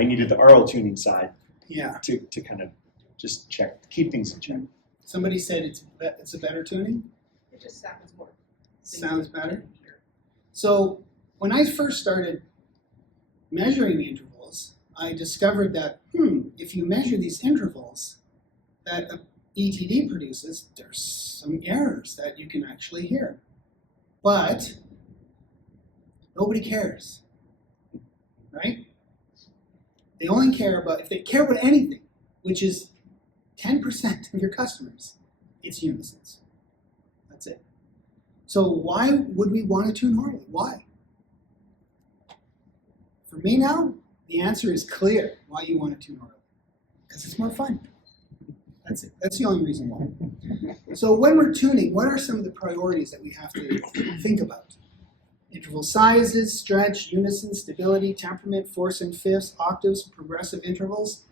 I needed the Aural tuning side Yeah. to kind of just keep things in check. Somebody said it's a better tuning. It just sounds more. Sounds better. So when I first started measuring intervals, I discovered that if you measure these intervals that a ETD produces, there's some errors that you can actually hear. But nobody cares, right? They only care about, if they care about anything, which is 10% of your customers, it's unisons. That's it. So why would we want to tune Aural? Why? For me now, the answer is clear why you want to tune Aural. Because it's more fun. That's it. That's the only reason why. So when we're tuning, what are some of the priorities that we have to think about? Interval sizes, stretch, unison, stability, temperament, fourths and fifths, octaves, progressive intervals.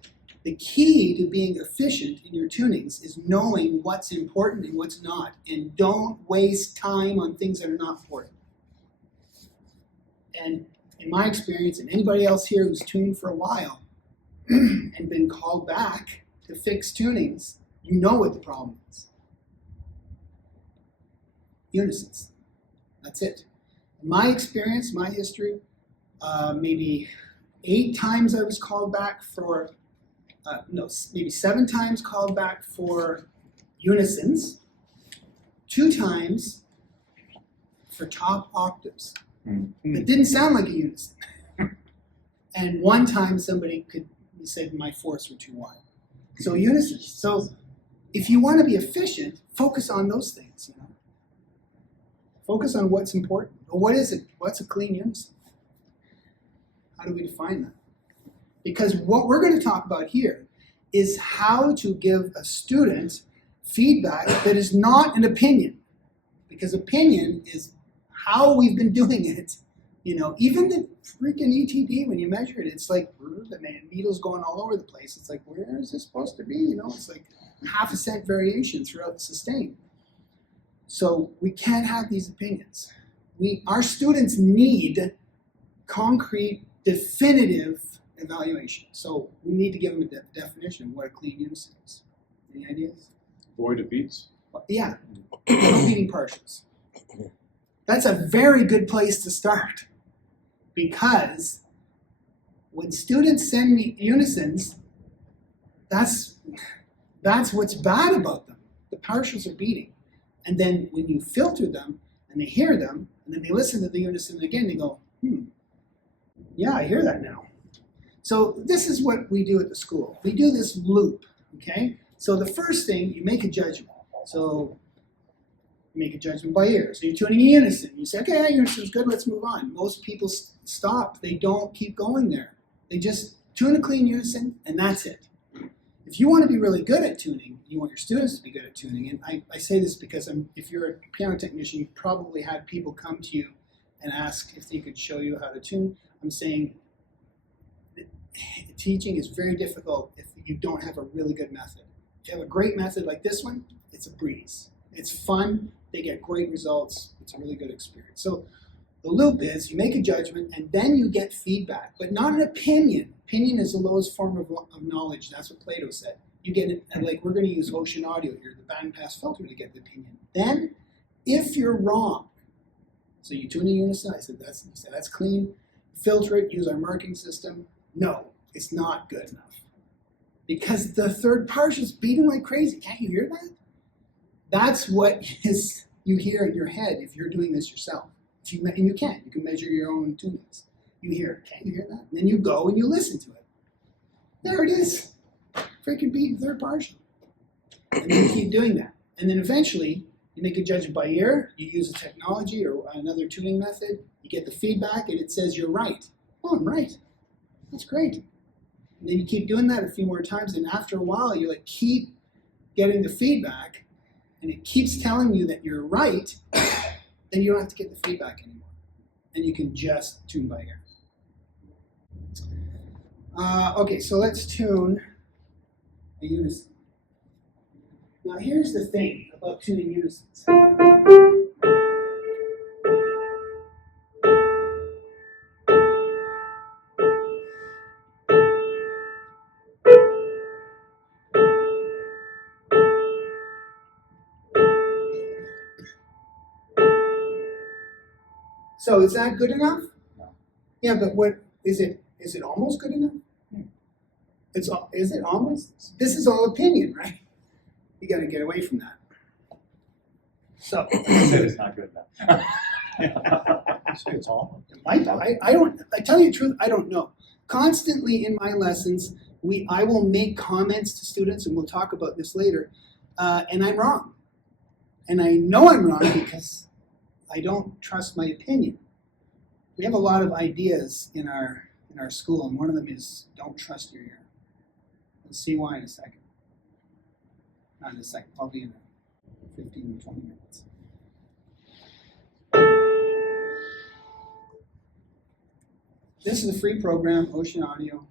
The key to being efficient in your tunings is knowing what's important and what's not. And don't waste time on things that are not important. And in my experience, and anybody else here who's tuned for a while and been called back to fix tunings, you know what the problem is. Unisons. That's it. In my experience, my history, maybe 8 times I was called back for, maybe 7 times called back for unisons, 2 times for top octaves. It didn't sound like a unison. And 1 time somebody said my fourths were too wide. So unisons. So if you want to be efficient, focus on those things. You know, focus on what's important. Well, what is it? What's a clean unison? How do we define that? Because what we're going to talk about here is how to give a student feedback that is not an opinion. Because opinion is how we've been doing it. You know, even the freaking ETD, when you measure it, it's like the needle's going all over the place. It's like, where is this supposed to be? You know, it's like half a cent variation throughout the sustain. So we can't have these opinions. Our students need concrete, definitive evaluation. So we need to give them a definition of what a clean unison is. Any ideas? Void of beats? Yeah, no beating partials. That's a very good place to start, because when students send me unisons, that's what's bad about them. The partials are beating. And then when you filter them and they hear them, and then they listen to the unison again, they go, yeah, I hear that now. So this is what we do at the school. We do this loop, okay? So the first thing, you make a judgment. So you make a judgment by ear. So you're tuning a unison. You say, okay, unison's good, let's move on. Most people stop. They don't keep going there. They just tune a clean unison, and that's it. If you want to be really good at tuning, you want your students to be good at tuning. And I say this because if you're a piano technician, you've probably had people come to you and ask if they could show you how to tune. I'm saying teaching is very difficult if you don't have a really good method. If you have a great method like this one, it's a breeze. It's fun. They get great results. It's a really good experience. So the loop is you make a judgment and then you get feedback, but not an opinion. Opinion is the lowest form of knowledge. That's what Plato said. You get it, and like we're going to use Ocenaudio here, the bandpass filter, to get the opinion. Then, if you're wrong, so you tune a unison, I said that's clean. Filter it, use our marking system. No, it's not good enough. Because the third partial's beating like crazy. Can't you hear that? That's what you hear in your head if you're doing this yourself. And you can measure your own tunings. You hear, can't you hear that? And then you go and you listen to it. There it is. Freaking beat third partial. And then you keep doing that. And then eventually, you make a judgment by ear, you use a technology or another tuning method, you get the feedback, and it says you're right. Oh, I'm right. That's great. And then you keep doing that a few more times, and after a while, you keep getting the feedback, and it keeps telling you that you're right, then you don't have to get the feedback anymore. And you can just tune by ear. Okay, so let's tune a unison. Now here's the thing about tuning unisons. So is that good enough? No. Yeah, but what is it? Is it almost good enough? Is it almost? This is all opinion, right? You got to get away from that. So You said it's not good enough. Say it's all. I tell you the truth, I don't know. Constantly in my lessons, I will make comments to students, and we'll talk about this later, and I'm wrong. And I know I'm wrong because I don't trust my opinion. We have a lot of ideas in our school, and one of them is don't trust your ear. We'll see why in a second. Not in a second, probably in 15 to 20 minutes. This is a free program, Ocenaudio.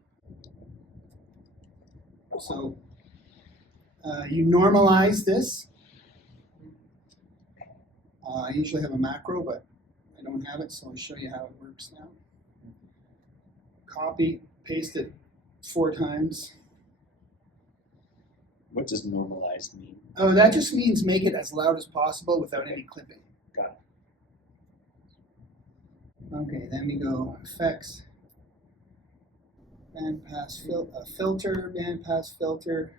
So you normalize this. I usually have a macro, but I don't have it, so I'll show you how it works now. Copy, paste it 4 times. What does normalize mean? Oh, that just means make it as loud as possible without any clipping. Got it. Okay, then we go effects, bandpass filter, bandpass filter,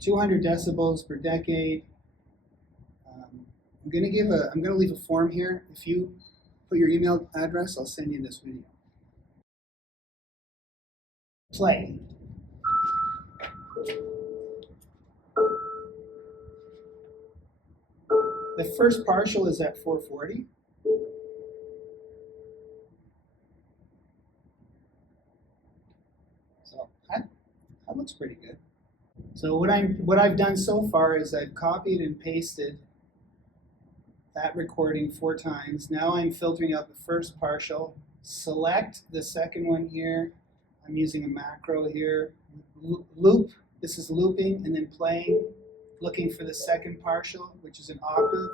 200 decibels per decade. I'm gonna leave a form here. If you put your email address, I'll send you this video. Play. The first partial is at 440. So that looks pretty good. So what I've done so far is I've copied and pasted that recording 4 times. Now I'm filtering out the first partial. Select the second one here. I'm using a macro here. Loop. This is looping and then playing. Looking for the second partial, which is an octave.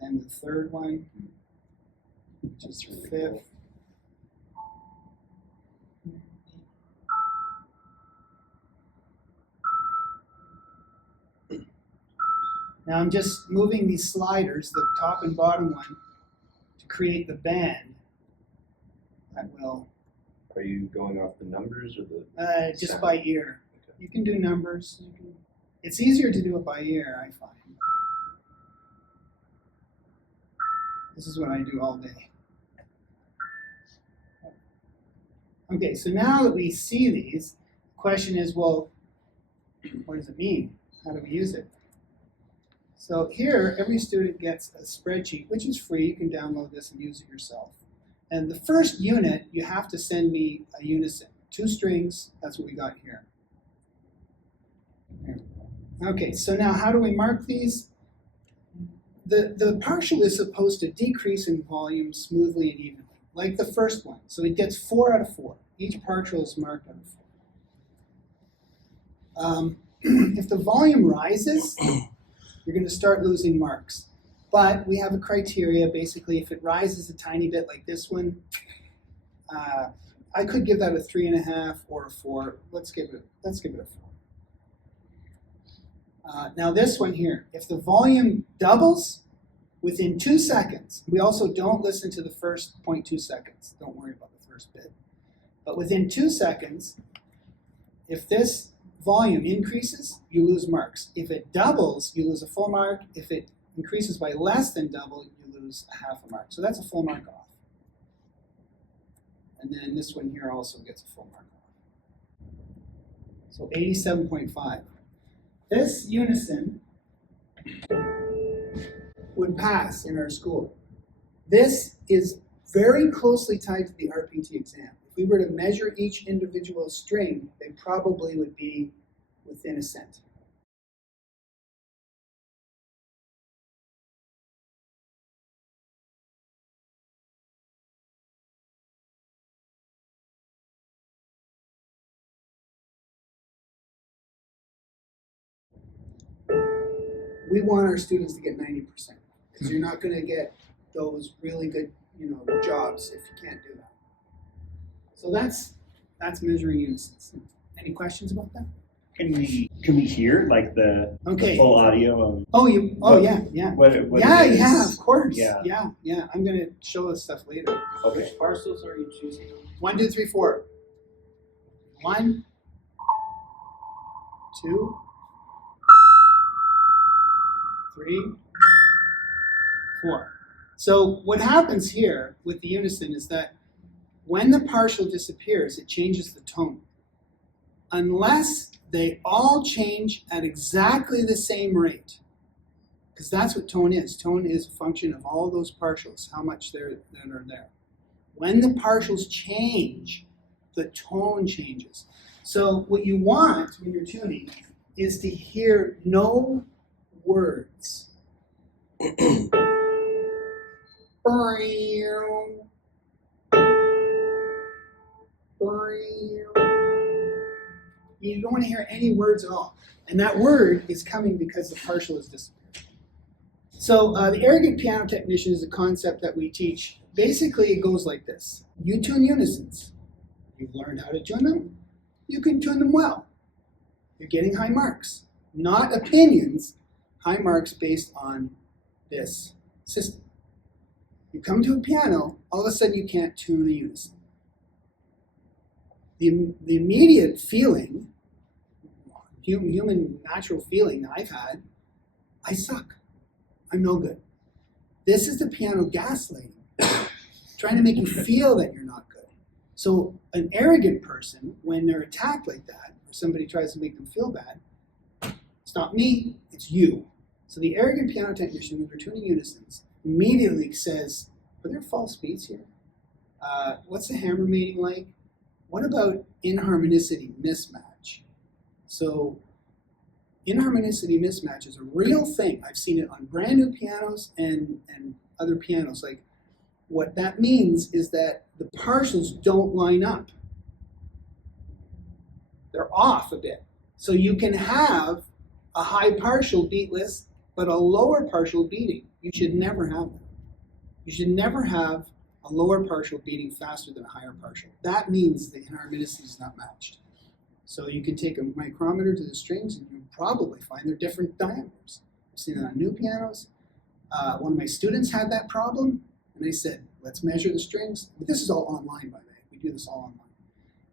And the third one, which is the fifth. Now I'm just moving these sliders, the top and bottom one, to create the band. That will. Are you going off the numbers or the Just sound? by ear. Okay. You can do numbers. It's easier to do it by ear, I find. This is what I do all day. Okay, so now that we see these, the question is, well, what does it mean? How do we use it? So here, every student gets a spreadsheet, which is free. You can download this and use it yourself. And the first unit, you have to send me a unison. 2 strings, that's what we got here. Okay, so now how do we mark these? The partial is supposed to decrease in volume smoothly and evenly, like the first one. So it gets 4 out of 4. Each partial is marked out of 4. If the volume rises, you're going to start losing marks. But we have a criteria. Basically, if it rises a tiny bit like this one, I could give that a 3.5 or a 4. Let's give it a 4. Now this one here, if the volume doubles within 2 seconds, we also don't listen to the first 0.2 seconds. Don't worry about the first bit. But within 2 seconds, if this volume increases, you lose marks. If it doubles, you lose a full mark. If it increases by less than double, you lose a half a mark. So that's a full mark off. And then this one here also gets a full mark off. So 87.5. This unison would pass in our school. This is very closely tied to the RPT exam. If we were to measure each individual string, they probably would be within a cent. We want our students to get 90% because you're not going to get those really good, jobs if you can't do that. So that's measuring unisons. Any questions about that? Can we hear like the Okay. full audio of Oh, What- yeah. what Yeah, it is? yeah, of course. Yeah. Yeah. I'm gonna show this stuff later. Okay. Which parcels are you choosing? 1, 2, 3, 4. 1, 2, 3, 4. So what happens here with the unison is that when the partial disappears, it changes the tone. Unless they all change at exactly the same rate. Because that's what tone is. Tone is a function of all those partials, how much that are there. When the partials change, the tone changes. So what you want when you're tuning is to hear no words. You don't want to hear any words at all. And that word is coming because the partial is disappeared. So the arrogant piano technician is a concept that we teach. Basically, it goes like this. You tune unisons. You've learned how to tune them. You can tune them well. You're getting high marks. Not opinions, high marks based on this system. You come to a piano, all of a sudden you can't tune a unison. The immediate feeling, human natural feeling that I've had, I suck. I'm no good. This is the piano gaslighting, trying to make you feel that you're not good. So an arrogant person, when they're attacked like that, or somebody tries to make them feel bad, it's not me, it's you. So the arrogant piano technician, when they're tuning unisons, immediately says, are there false beats here? What's the hammer mating like? What about inharmonicity mismatch? So inharmonicity mismatch is a real thing. I've seen it on brand new pianos and other pianos. Like, what that means is that the partials don't line up. They're off a bit. So you can have a high partial beatless, but a lower partial beating. You should never have that. You should never have a lower partial beating faster than a higher partial. That means the inharmonicity is not matched. So you can take a micrometer to the strings and you'll probably find they're different diameters. I've seen it on new pianos. One of my students had that problem, and they said, let's measure the strings. But this is all online, by the way. We do this all online.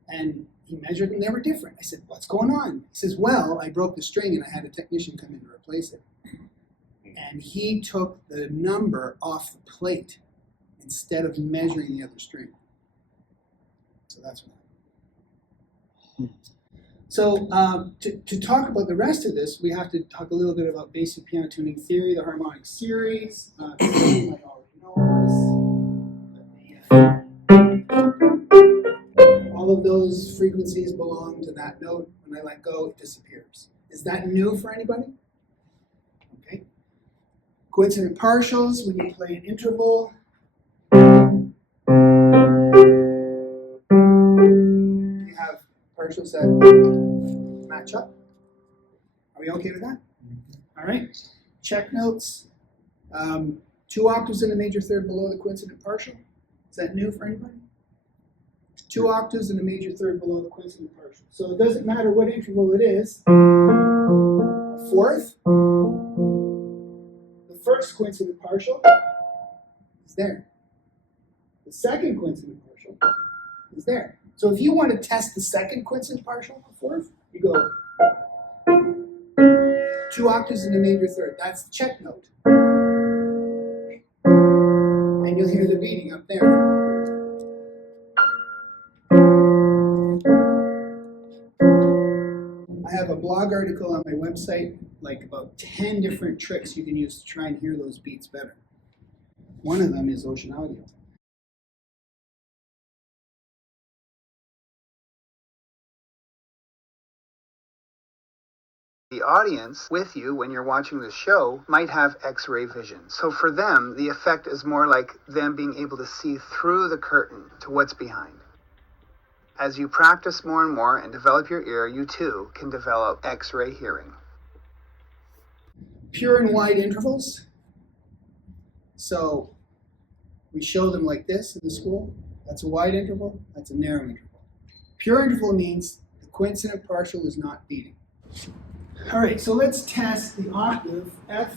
And he measured and they were different. I said, what's going on? He says, well, I broke the string and I had a technician come in to replace it. And he took the number off the plate instead of measuring the other string. So that's what happened. So to talk about the rest of this, we have to talk a little bit about basic piano tuning theory, the harmonic series. Some might already know this. All of those frequencies belong to that note. When I let go, it disappears. Is that new for anybody? Okay. Coincident partials, when you play an interval. You have partials that match up. Are we okay with that? All right. Check notes. 2 octaves in a major third below the coincident partial. Is that new for anybody? 2 octaves in a major third below the coincident partial. So it doesn't matter what interval it is. A fourth. The first coincident partial is there. The second coincident partial is there. So if you want to test the second coincident partial, the fourth, you go 2 octaves in the major third. That's the check note. And you'll hear the beating up there. I have a blog article on my website, like about 10 different tricks you can use to try and hear those beats better. One of them is Ocenaudio. The audience with you when you're watching the show might have X-ray vision. So for them, the effect is more like them being able to see through the curtain to what's behind. As you practice more and more and develop your ear, you too can develop X-ray hearing. Pure and wide intervals. So we show them like this in the school. That's a wide interval. That's a narrow interval. Pure interval means the coincident partial is not beating. All right, so let's test the octave A3,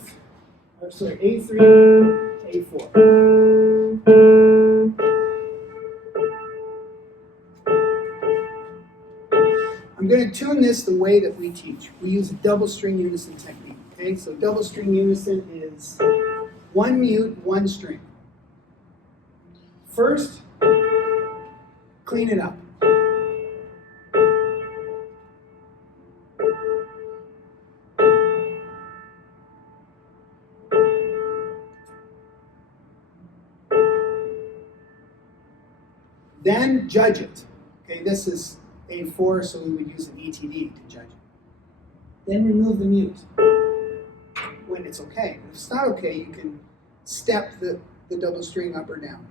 A4. I'm going to tune this the way that we teach. We use a double string unison technique. Okay, so double string unison is one mute, one string. First, clean it up. Then judge it. Okay, this is A4, so we would use an ETD to judge it. Then remove the mute when it's okay. If it's not okay, you can step the double string up or down.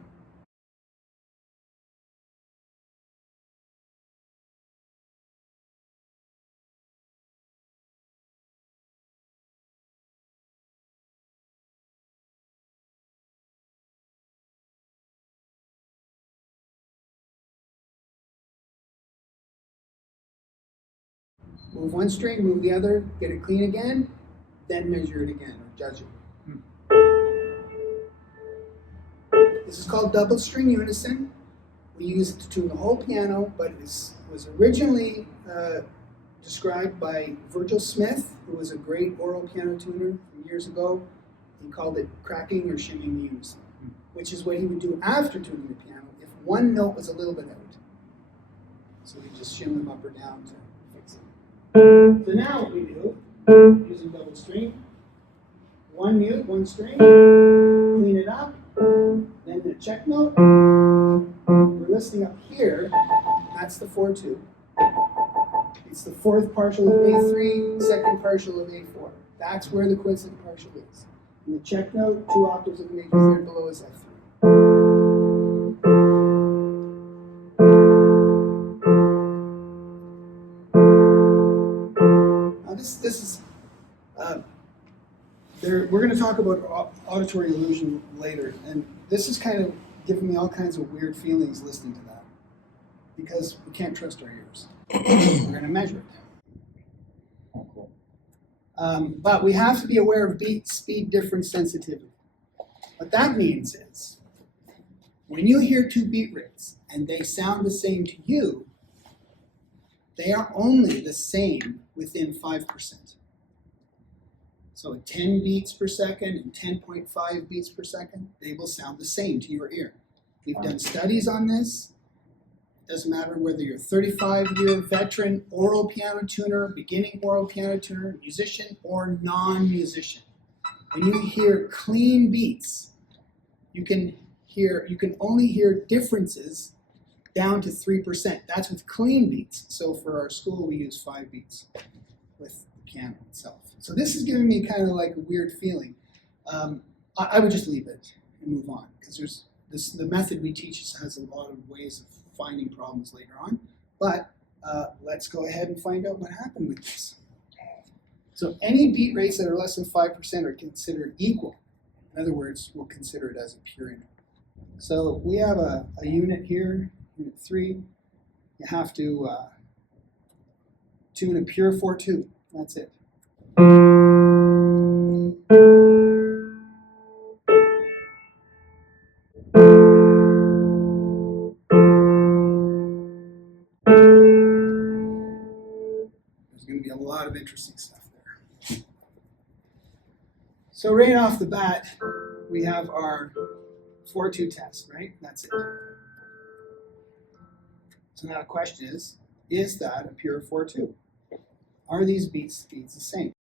Move one string, move the other, get it clean again, then measure it again or judge it. This is called double string unison. We use it to tune the whole piano, but it was originally described by Virgil Smith, who was a great aural piano tuner from years ago. He called it cracking or shimming the unison, which is what he would do after tuning the piano if one note was a little bit out. So we just shim them up or down to fix it. So now what we do, using double string, one mute, one string, clean it up, then the check note. We're listening up here, that's the 4-2. It's the fourth partial of A3, second partial of A4. That's where the coincident partial is. And the check note, 2 octaves of the major third below is F3. This is, we're going to talk about auditory illusion later, and this is kind of giving me all kinds of weird feelings listening to that, because we can't trust our ears. We're going to measure it. Oh, cool. But we have to be aware of beat, speed difference, sensitivity. What that means is, when you hear 2 beat rates and they sound the same to you, they are only the same within 5%. So at 10 beats per second and 10.5 beats per second, they will sound the same to your ear. We've done studies on this. It doesn't matter whether you're a 35-year veteran aural piano tuner, beginning aural piano tuner, musician, or non-musician. When you hear clean beats, you can only hear differences down to 3%. That's with clean beats. So for our school, we use 5 beats with the piano itself. So this is giving me kind of like a weird feeling. I would just leave it and move on, because the method we teach has a lot of ways of finding problems later on. But let's go ahead and find out what happened with this. So any beat rates that are less than 5% are considered equal. In other words, we'll consider it as a pure unit. So we have a unit here. Unit 3, you have to tune a pure 4-2. That's it. There's going to be a lot of interesting stuff there. So right off the bat, we have our 4-2 test, right? That's it. So now the question is that a pure 4-2? Are these beats the same?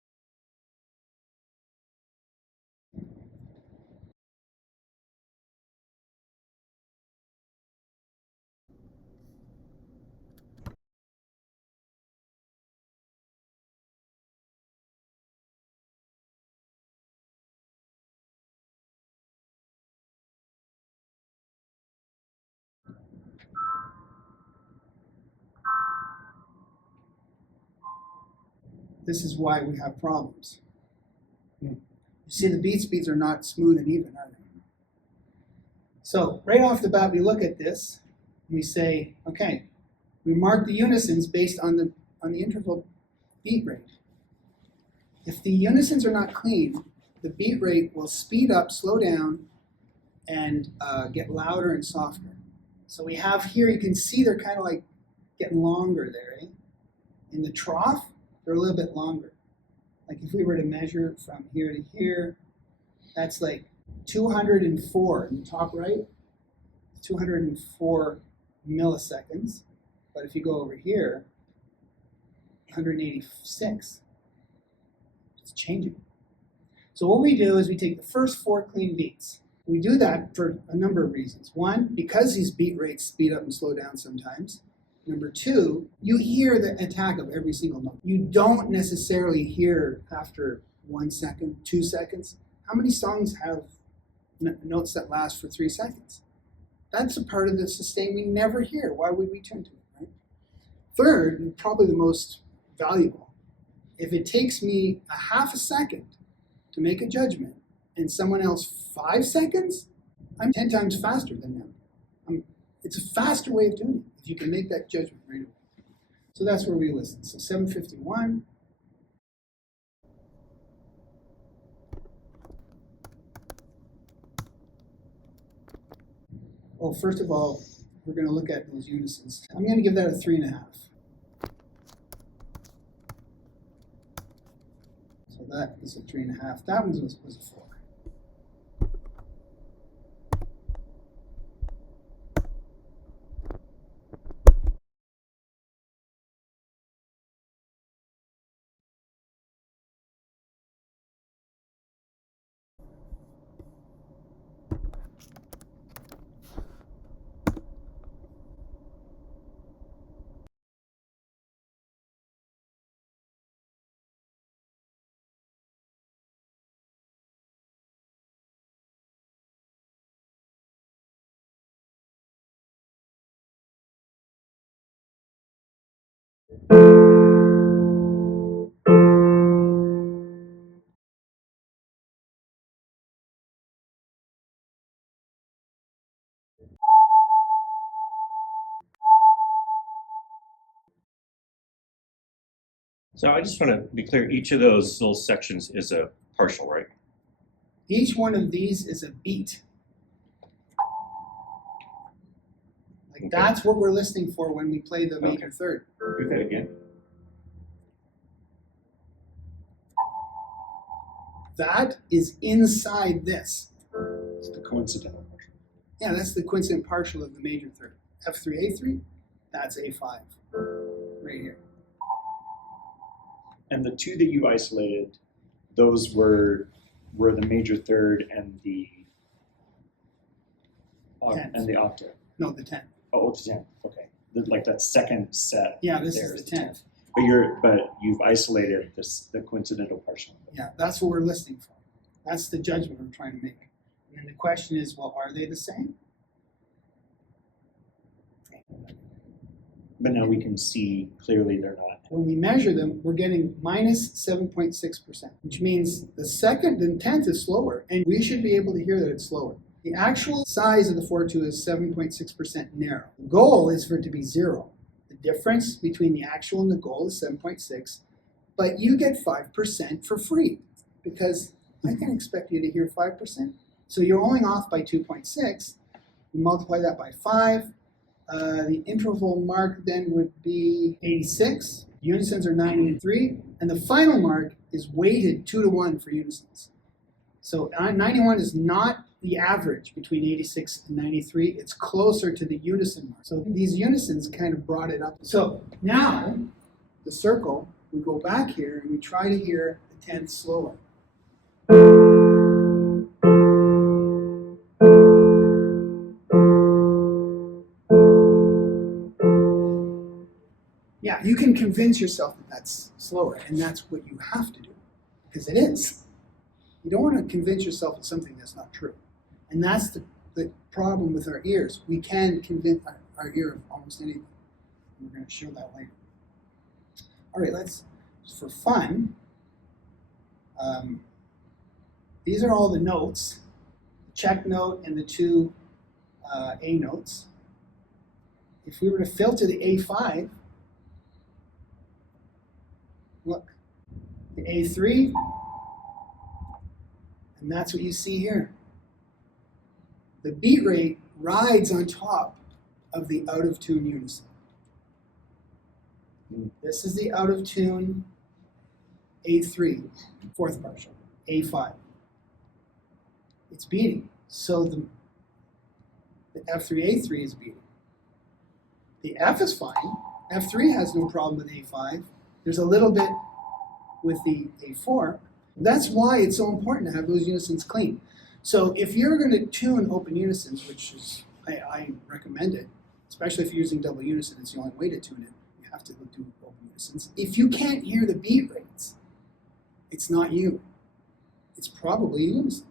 This is why we have problems. You see, the beat speeds are not smooth and even, are they? So right off the bat, we look at this, and we say, okay, we mark the unisons based on the on the interval beat rate. If the unisons are not clean, the beat rate will speed up, slow down, and get louder and softer. So we have here, you can see they're kind of like getting longer there, eh? In the trough, they're a little bit longer. Like if we were to measure from here to here, that's like 204 in the top right, 204 milliseconds. But if you go over here, 186. It's changing. So what we do is we take the first 4 clean beats. We do that for a number of reasons. One, because these beat rates speed up and slow down sometimes. Number 2, you hear the attack of every single note. You don't necessarily hear after 1 second, 2 seconds. How many songs have notes that last for 3 seconds? That's a part of the sustain we never hear. Why would we turn to it, right? Third, and probably the most valuable, if it takes me a half a second to make a judgment and someone else 5 seconds, I'm 10 times faster than them. It's a faster way of doing it if you can make that judgment right away. So that's where we listen. So 751. Well, first of all, we're going to look at those unisons. I'm going to give that a 3.5. So that is a 3.5. That one was a 4. So I just want to be clear, each of those little sections is a partial, right? Each one of these is a beat. Like Okay. that's what we're listening for when we play the major third. Do that again. That is inside this. It's the coincidental partial. Yeah, that's the coincident partial of the major third. F3, A3, that's A5, right here. And the 2 that you isolated, those were the major third and the Tenth. and the octave. No, the 10th. Oh, the 10th. Okay. Like that second set. Yeah, this there is the 10th. But you've isolated the coincidental partial. Yeah, that's what we're listening for. That's the judgment we're trying to make. And then the question is, well, are they the same? But now we can see clearly they're not. When we measure them, we're getting minus 7.6%, which means the 10th is slower, and we should be able to hear that it's slower. The actual size of the 4/2 is 7.6% narrow. The goal is for it to be 0. The difference between the actual and the goal is 7.6, but you get 5% for free, because I can expect you to hear 5%. So you're only off by 2.6. You multiply that by 5. The interval mark then would be 86. Unisons are 93. And the final mark is weighted 2-to-1 for unisons. So 91 is not the average between 86 and 93. It's closer to the unison mark. So these unisons kind of brought it up. So now, the circle, we go back here and we try to hear the 10th slower. Yeah, you can convince yourself that that's slower, and that's what you have to do, because it is. You don't want to convince yourself of something that's not true. And that's the problem with our ears. We can convince our ear of almost anything. And we're going to show that later. All right, let's, for fun, these are all the notes, the check note and the 2 A notes. If we were to filter the A5, the A3, and that's what you see here. The beat rate rides on top of the out of tune unison. This is the out of tune A3, fourth partial, A5. It's beating. So the F3, A3 is beating. The F is fine. F3 has no problem with A5. There's a little bit with the A4. That's why it's so important to have those unisons clean. So if you're going to tune open unisons, which is, I recommend it, especially if you're using double unison, it's the only way to tune it. You have to do open unisons. If you can't hear the beat rates, it's not you. It's probably a unison.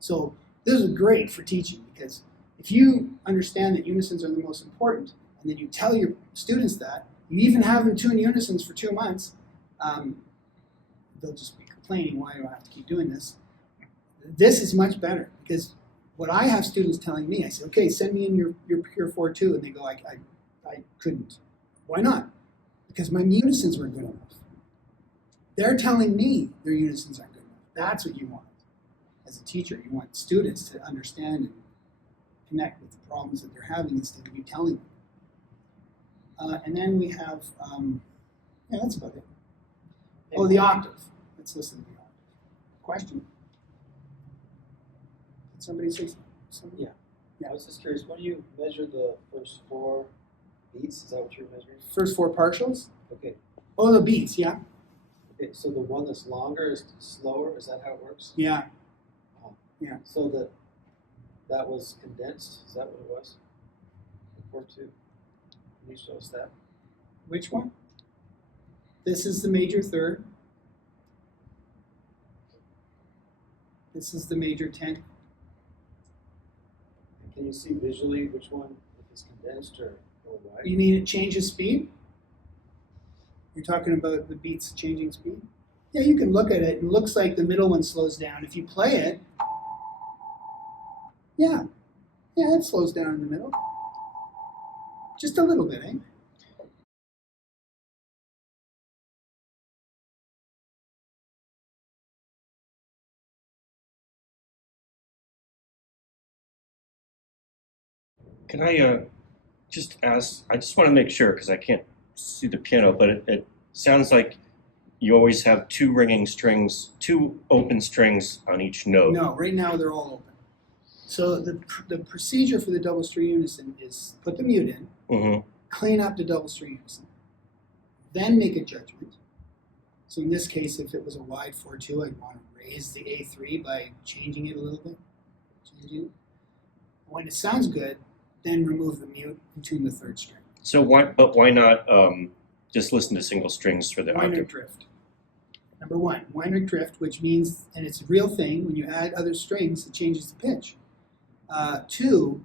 So this is great for teaching, because if you understand that unisons are the most important, and then you tell your students that, you even have them tune unisons for 2 months, they'll just be complaining, why do I have to keep doing this? This is much better, because what I have students telling me, I say, okay, send me in your Pure 4.2, and they go, I couldn't. Why not? Because my unisons weren't good enough. They're telling me their unisons aren't good enough. That's what you want. As a teacher, you want students to understand and connect with the problems that they're having instead of you telling them. And then we have, yeah, that's about it. Oh, the octave. Let's listen to the octave. Question? Did somebody say something? Yeah. I was just curious, when do you measure the first 4 beats? Is that what you're measuring? First 4 partials? Okay. Oh, the beats, yeah. Okay, so the one that's longer is slower? Is that how it works? Yeah. Oh. Yeah. So that was condensed? Is that what it was? The 4.2? Can you show us that? Which one? This is the major third. This is the major 10th. Can you see visually which one is condensed or wide? You mean it changes speed? You're talking about the beats changing speed? Yeah, you can look at it. It looks like the middle one slows down. If you play it, yeah, it slows down in the middle. Just a little bit, eh? Can I just ask, I just want to make sure, because I can't see the piano, but it sounds like you always have 2 ringing strings, 2 open strings on each note. No, right now they're all open. So the procedure for the double string unison is put the mute in, Mm-hmm. clean up the double string unison, then make a judgment. So in this case, if it was a wide 4.2, I'd want to raise the A3 by changing it a little bit. When it sounds good, then remove the mute and tune the third string. So why not just listen to single strings for the Weiner octave? drift. Number 1, Weiner drift, which means, and it's a real thing, when you add other strings, it changes the pitch. 2,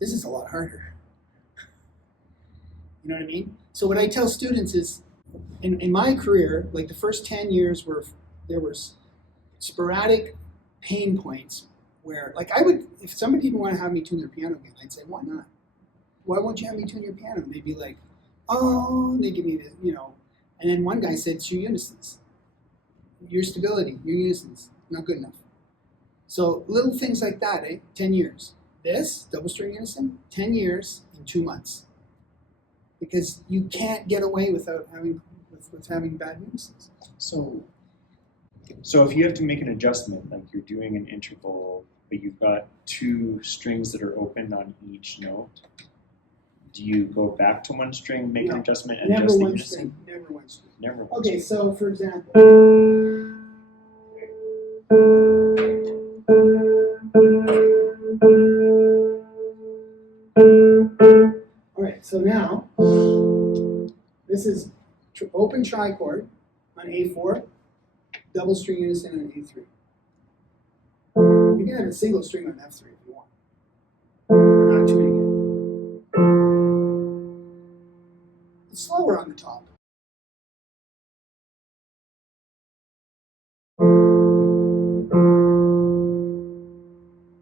this is a lot harder. You know what I mean? So what I tell students is, in my career, like the first 10 years there was sporadic pain points where, like if somebody didn't want to have me tune their piano again, I'd say, why not? Why won't you have me tune your piano? And they'd be like, oh, and they give me the, and then one guy said, it's your unisons. Your stability, your unisons, not good enough. So little things like that, 10 years. This, double string unison, 10 years in 2 months. Because you can't get away without having bad unisons. So if you have to make an adjustment, like you're doing an interval, but you've got 2 strings that are open on each note, do you go back to one string, make an adjustment, and Never adjust the one unison? string. Never one string. Never one Okay, string. so for example. All right, so now this is open trichord on A4, double string unison on A3. You can have a single string on F3 if you want. We're not tuning it. It's slower on the top.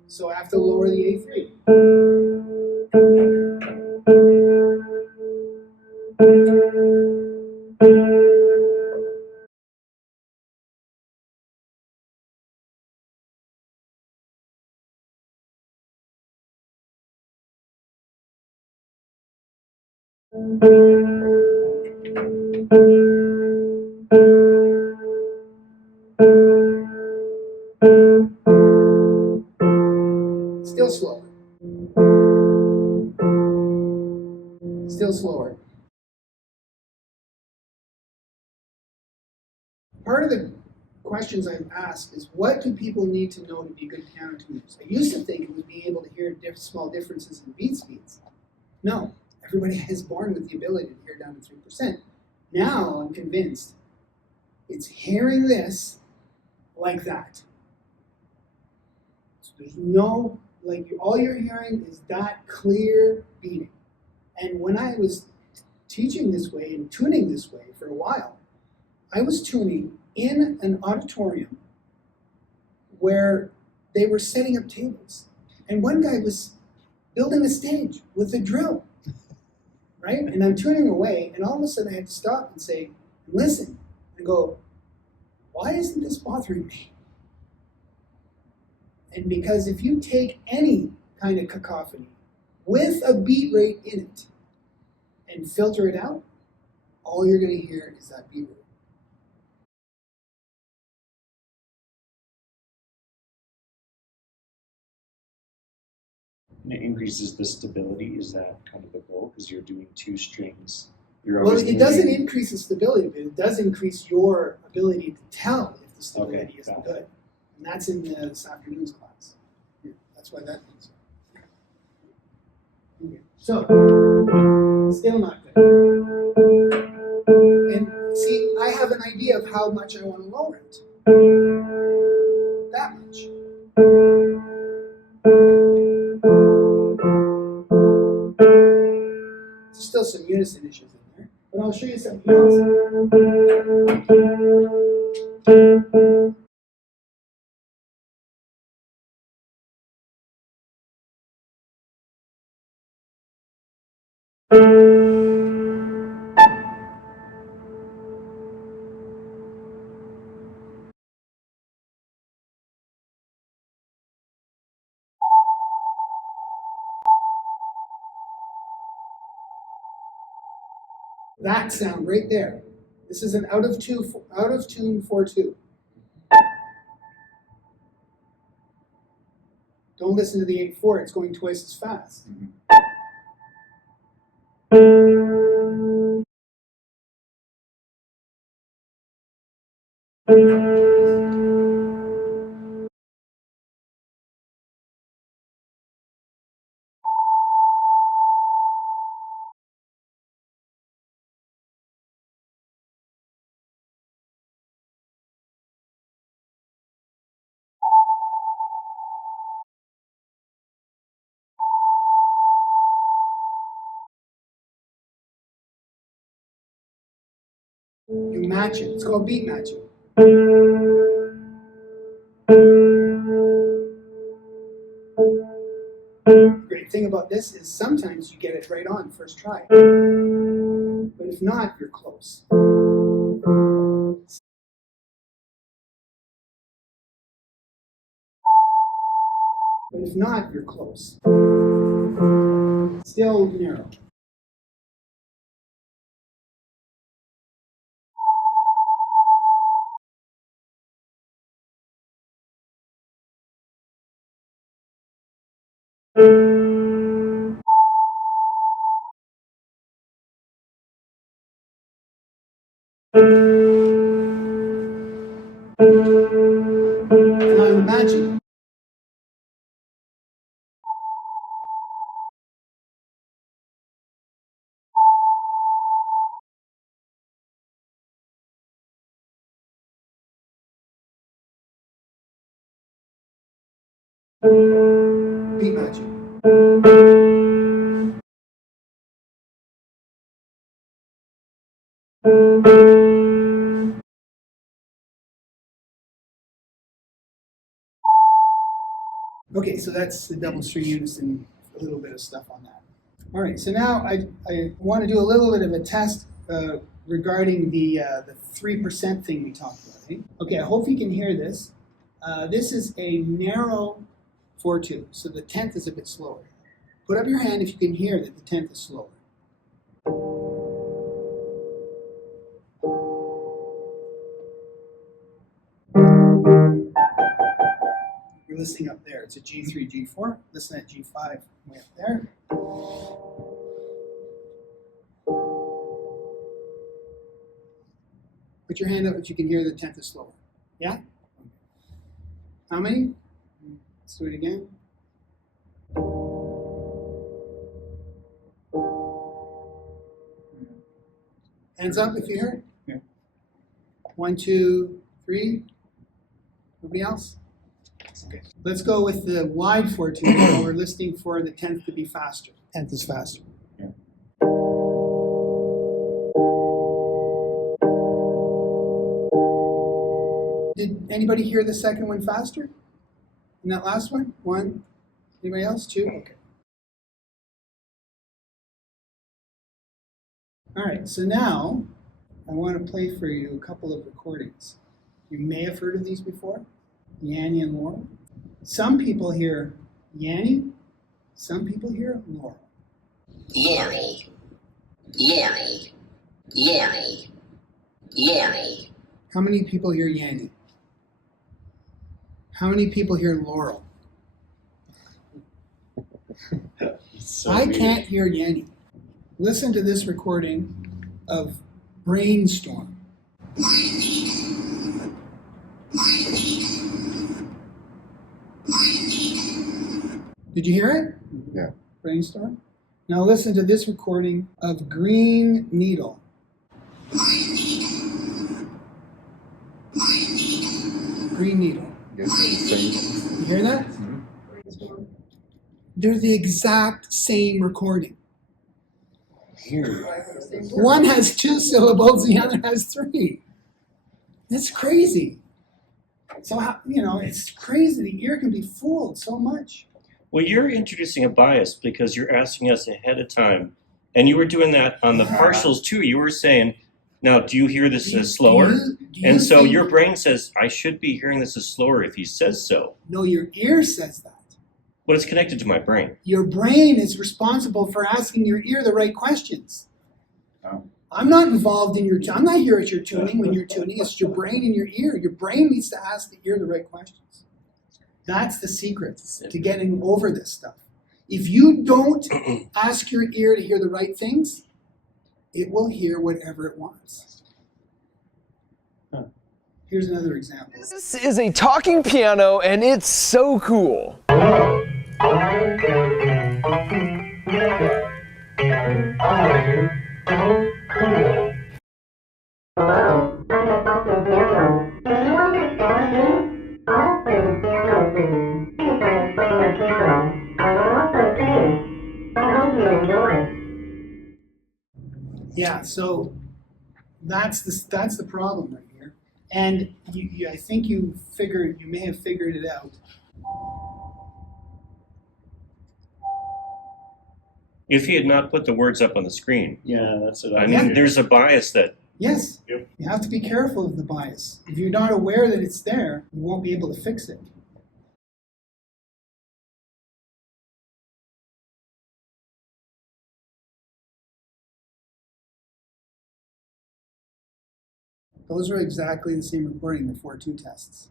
So I have to lower the A3. Still slower. Still slower. Part of the questions I've asked is, what do people need to know to be good piano tuners? I used to think it was being able to hear small differences in beat speeds. No, everybody is born with the ability to hear down to 3%. Now I'm convinced it's hearing this like that. So there's no, all you're hearing is that clear beating. And when I was teaching this way and tuning this way for a while, I was tuning in an auditorium where they were setting up tables. And one guy was building a stage with a drill, right? And I'm tuning away, and all of a sudden I had to stop and say, listen, and go, why isn't this bothering me? And because if you take any kind of cacophony with a beat rate in it and filter it out, all you're going to hear is that beat rate. And it increases the stability. Is that kind of the goal? Because you're doing two strings. You're Well, always it doesn't increase the stability, but it does increase your ability to tell if the stability isn't good. And that's in this afternoon's class. Yeah, that's why that means. Okay. So, still not good. And see, I have an idea of how much I want to lower it. That much. There's still some unison issues in there, but I'll show you something else. That sound right there. This is an out of tune 4/2. Don't listen to the 8/4, it's going twice as fast. You match it. It's called beat matching. The great thing about this is sometimes you get it right on first try. But if not, you're close. But if not, you're close. Still narrow. Now I'm matching. Beat matching. Okay, so that's the double string unison, a little bit of stuff on that. All right, so now I want to do a little bit of a test regarding the 3% thing we talked about. Right? Okay, I hope you can hear this. This is a narrow 4/2, so the 10th is a bit slower. Put up your hand if you can hear that the 10th is slower. listening up there. It's a G3, G4. Listen at G5, way up there. Put your hand up if you can hear the 10th is slower. Yeah? How many? Let's do it again. Hands up if you hear it. Yeah. 1, 2, 3. Nobody else? Okay. Let's go with the wide 4/2. So we're listening for the 10th to be faster. 10th is faster. Yeah. Did anybody hear the second one faster? And that last one? 1. Anybody else? 2? Okay. All right, so now I want to play for you a couple of recordings. You may have heard of these before, Yanni and Laurel. Some people hear Yanni, some people hear Laurel. Laurel, Laurel, Laurel, Laurel. How many people hear Yanni? How many people hear Laurel? So I weird. can't hear Yanni. Listen to this recording of Brainstorm. Did you hear it? Yeah. Brainstorm. Now listen to this recording of Green Needle. Green Needle. You hear that? They're the exact same recording. One has 2 syllables, the other has 3. That's crazy. So, it's crazy. The ear can be fooled so much. Well, you're introducing a bias because you're asking us ahead of time. And you were doing that on the partials too. You were saying, now, do you hear this as slower? Do you And so think- your brain says, I should be hearing this as slower if he says so. No, your ear says that. But it's connected to my brain. Your brain is responsible for asking your ear the right questions. Oh. I'm not involved in your. I'm not here at your tuning when you're tuning. It's your brain and your ear. Your brain needs to ask the ear the right questions. That's the secret to getting over this stuff. If you don't ask your ear to hear the right things, it will hear whatever it wants. Here's another example. This is a talking piano and it's so cool. Yeah, so that's the problem right here. And I think you may have figured it out. If he had not put the words up on the screen, Yeah, that's what I I mean, figured. there's a bias that Yes, Yep. you have to be careful of the bias. If you're not aware that it's there, you won't be able to fix it. Those are exactly the same recording, the 4-2 tests.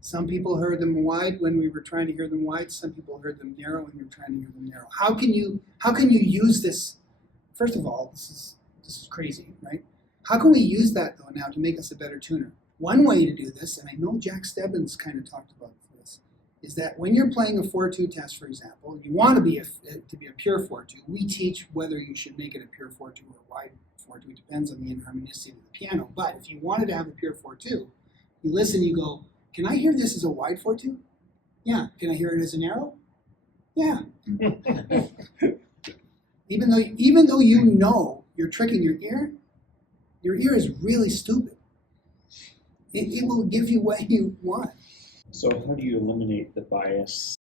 Some people heard them wide when we were trying to hear them wide. Some people heard them narrow when we were trying to hear them narrow. How can you use this? First of all, this is crazy, right? How can we use that though now to make us a better tuner? One way to do this, and I know Jack Stebbins kind of talked about this, is that when you're playing a 4-2 test, for example, you want to be a pure 4-2. We teach whether you should make it a pure 4-2 or a wide 4-2. It depends on the inharmonicity of the piano. But if you wanted to have a pure 4-2, you listen, you go, can I hear this as a wide 4-2? Yeah. Can I hear it as a narrow? Yeah. Even though you know you're tricking your ear is really stupid. It will give you what you want. So how do you eliminate the bias?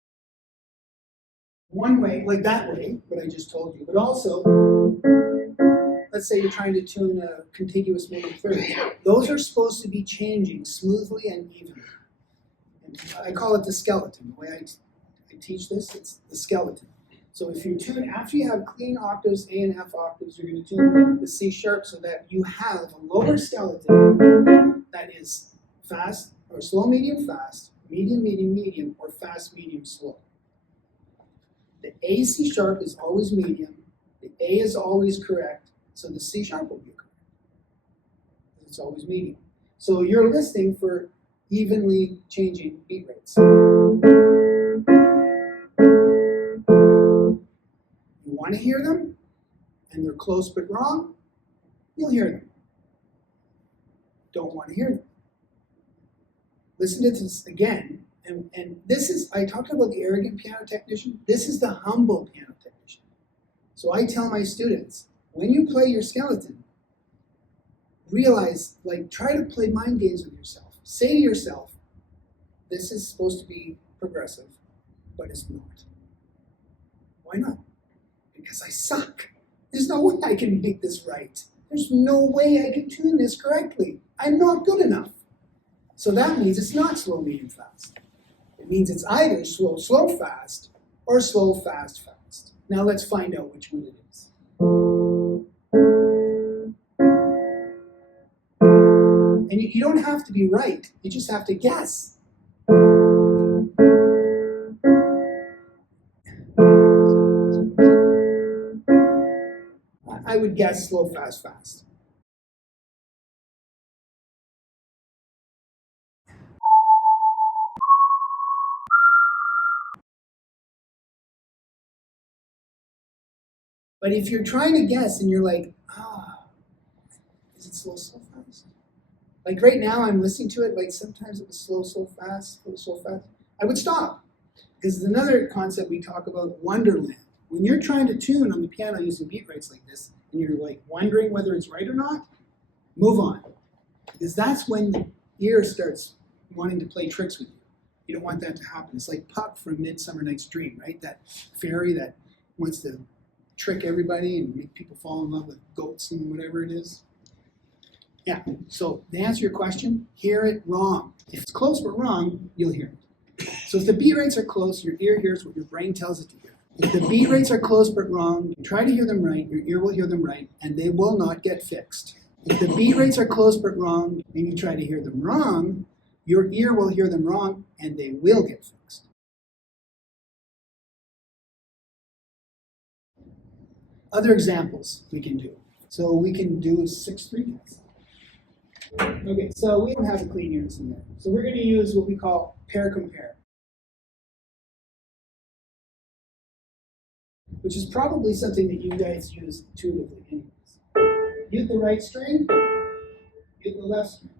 One way, like that way, what I just told you, but also, let's say you're trying to tune a contiguous minor third. Those are supposed to be changing smoothly and evenly. And I call it the skeleton. The way I teach this, it's the skeleton. So if you tune, after you have clean octaves, A and F octaves, you're going to tune the C sharp so that you have a lower skeleton that is fast, or slow, medium, fast, medium, medium, medium, or fast, medium, slow. The A C sharp is always medium, the A is always correct, so the C sharp will be correct. It's always medium. So you're listening for evenly changing beat rates. You want to hear them, and they're close but wrong, you'll hear them. Don't want to hear them. Listen to this again, and this is, I talked about the arrogant piano technician, this is the humble piano technician. So I tell my students, when you play your skeleton, realize, like, try to play mind games with yourself. Say to yourself, this is supposed to be progressive, but it's not. Why not? Because I suck. There's no way I can make this right. There's no way I can tune this correctly. I'm not good enough. So that means it's not slow, medium, fast. It means it's either slow, slow, fast, or slow, fast, fast. Now let's find out which one it is. And you don't have to be right. You just have to guess. I would guess slow, fast, fast. But if you're trying to guess and you're like, is it slow, slow, fast? Like right now I'm listening to it, like sometimes it was slow, slow, fast, slow, slow, fast. I would stop. Because another concept we talk about, wonderland. When you're trying to tune on the piano using beat rates like this, and you're like wondering whether it's right or not, move on. Because that's when the ear starts wanting to play tricks with you. You don't want that to happen. It's like Puck from Midsummer Night's Dream, right? That fairy that wants to trick everybody and make people fall in love with goats and whatever it is. Yeah, so to answer your question, hear it wrong. If it's close but wrong, you'll hear it. So if the beat rates are close, your ear hears what your brain tells it to hear. If the beat rates are close but wrong, you try to hear them right, your ear will hear them right, and they will not get fixed. If the beat rates are close but wrong, and you try to hear them wrong, your ear will hear them wrong, and they will get fixed. Other examples we can do. So we can do a 6-3 test. Okay, so we don't have a clean unison there. So we're going to use what we call pair compare, which is probably something that you guys use intuitively anyways. Mute the right string, mute the left string.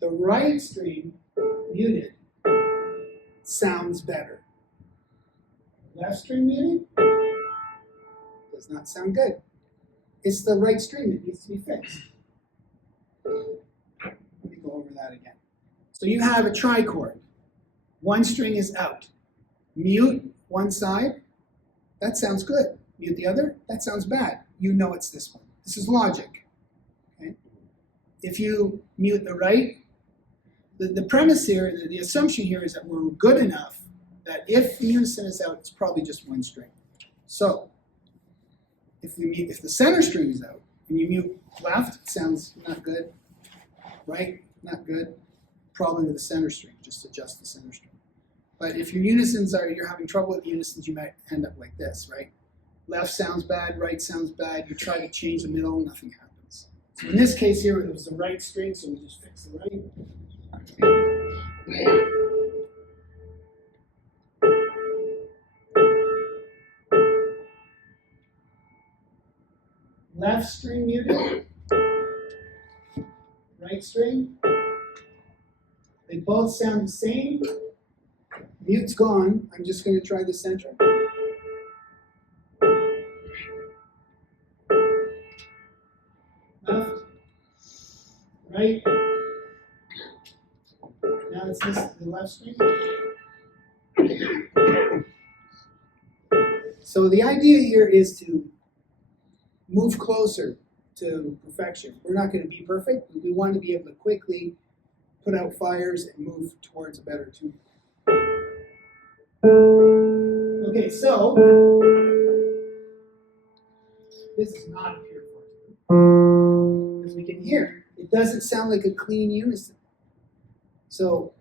The right string muted sounds better. Left string muted does not sound good. It's the right string that needs to be fixed. Let me go over that again. So you have a trichord. One string is out. Mute one side. That sounds good. Mute the other. That sounds bad. You know it's this one. This is logic. Okay? If you mute the right, the premise here, the assumption here is that we're good enough that if the unison is out, it's probably just one string. So if the center string is out and you mute left, sounds not good. Right, not good. Probably with the center string, just adjust the center string. But if your unisons you're having trouble with the unisons, you might end up like this, right? Left sounds bad, right sounds bad. You try to change the middle, nothing happens. So in this case here, it was the right string, so we just fix the right. Left string muted, right string. They both sound the same. Mute's gone. I'm just going to try the center. Left, right. Now it's the left string. So the idea here is to move closer to perfection. We're not going to be perfect, but we want to be able to quickly put out fires and move towards a better tune. Okay, so this is not a pure fourth. As we can hear, it doesn't sound like a clean unison. So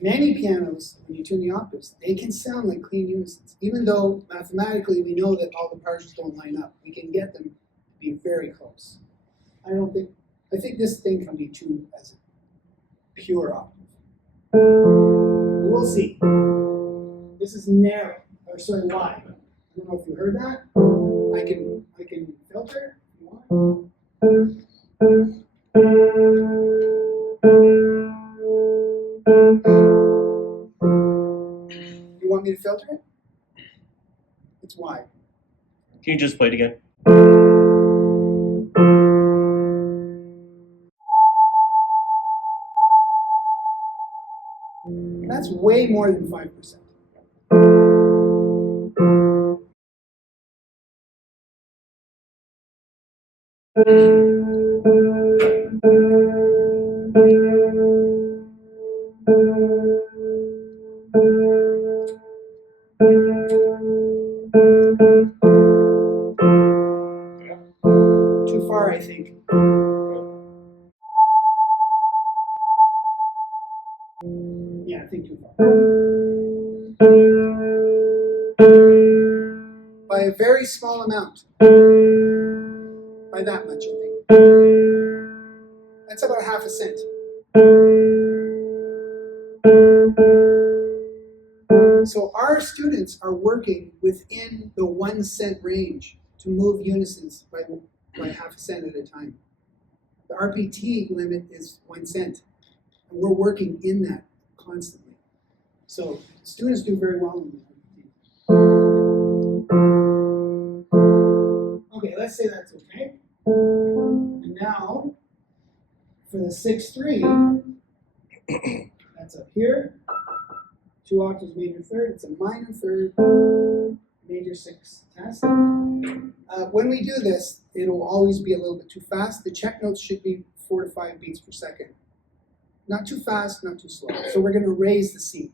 many pianos, when you tune the octaves, they can sound like clean unisons. Even though mathematically we know that all the partials don't line up, we can get them to be very close. I think this thing can be tuned as a pure octave. We'll see. This is narrow, or sorry, wide. I don't know if you heard that. I can filter if you want. You want me to filter it? It's wide. Can you just play it again? That's way more than 5%. Too far, I think. Yeah, I think too far. By a very small amount. By that much, I think. That's about half a cent. So our students are working within the 1 cent range to move unisons by half a cent at a time. The RPT limit is 1 cent. And we're working in that constantly. So students do very well in the RPT. Okay, let's say that's okay. And now, for the 6-3, that's up here. 2 octaves major third, it's a minor third, major 6 test. When we do this, it'll always be a little bit too fast. The check notes should be 4 to 5 beats per second. Not too fast, not too slow. So we're going to raise the C.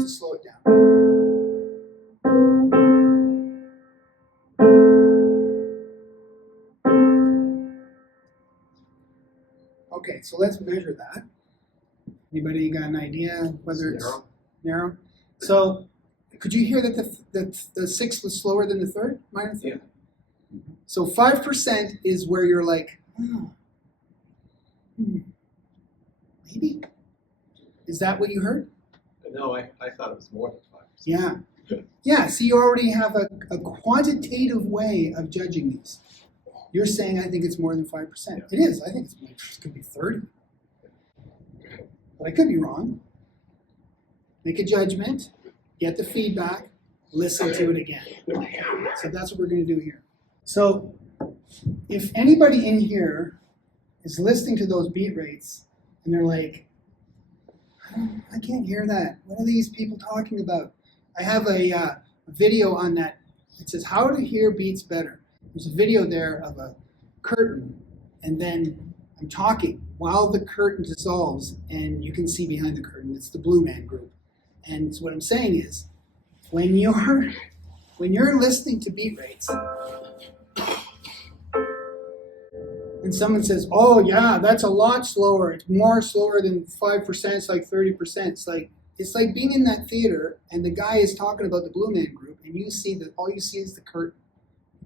To slow it down. Okay, so let's measure that. Anybody got an idea whether it's narrow? So, could you hear that the 6 was slower than the third, minor third? Yeah. So 5% is where you're like, maybe? Is that what you heard? No, I thought it was more than 5%. Yeah. Yeah, so you already have a quantitative way of judging these. You're saying, I think it's more than 5%. Yeah. It is. I think it could be 30. But I could be wrong. Make a judgment, get the feedback, listen to it again. So that's what we're going to do here. So if anybody in here is listening to those beat rates and they're like, I can't hear that. What are these people talking about? I have a video on that. It says how to hear beats better. There's a video there of a curtain, and then I'm talking while the curtain dissolves, and you can see behind the curtain. It's the Blue Man Group. And so what I'm saying is, when you're listening to beat rates, and someone says, "Oh yeah, that's a lot slower. It's more slower than 5%. It's like 30%." It's like being in that theater, and the guy is talking about the Blue Man Group, and you see that all you see is the curtain.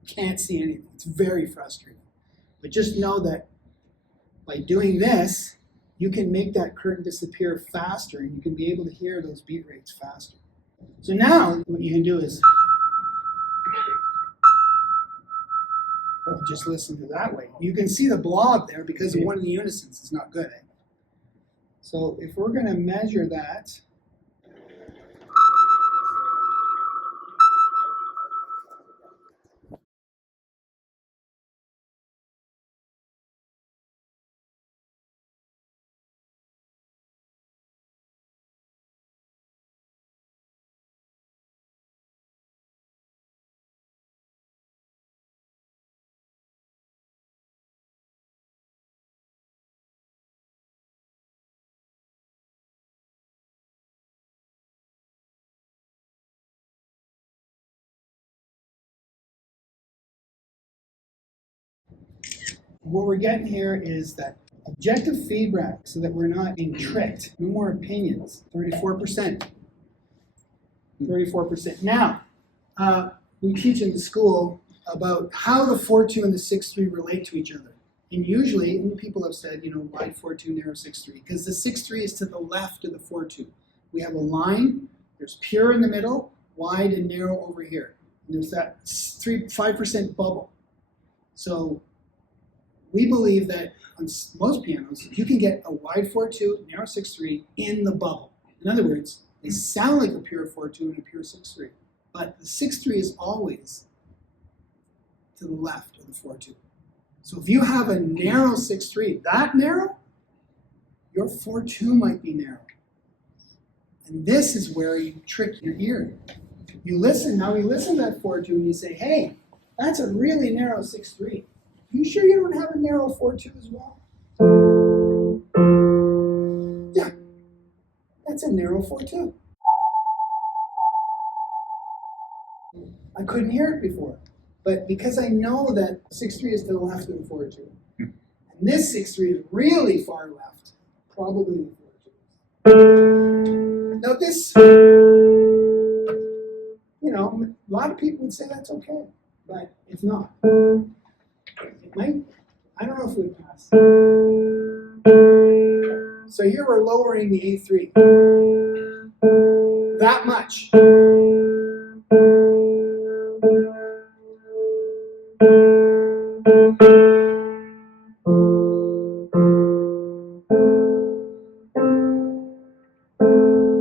You can't see anything. It's very frustrating. But just know that by doing this, you can make that curtain disappear faster, and you can be able to hear those beat rates faster. So now, what you can do is just listen to that way. You can see the blob there because of one of the unisons is not good. So if we're going to measure that, What we're getting here is that objective feedback so that we're not being tricked. No more opinions. 34%. 34%. Now, we teach in the school about how the 4-2 and the 6-3 relate to each other. And usually, and people have said, wide 4-2, narrow 6-3, because the 6-3 is to the left of the 4-2. We have a line, there's pure in the middle, wide and narrow over here. And there's that 5% bubble. So we believe that on most pianos, you can get a wide 4-2, narrow 6-3 in the bubble. In other words, they sound like a pure 4-2 and a pure 6-3. But the 6-3 is always to the left of the 4-2. So if you have a narrow 6-3, that narrow, your 4-2 might be narrow. And this is where you trick your ear. You listen to that 4-2 and you say, hey, that's a really narrow 6-3. You sure you don't have a narrow 4-2 as well? Yeah, that's a narrow 4-2. I couldn't hear it before. But because I know that 6-3 is to the left of the 4-2, and this 6-3 is really far left, probably the 4-2. Now this, a lot of people would say that's okay, but it's not. It might, I don't know if it would pass. So here we're lowering the A3. That much.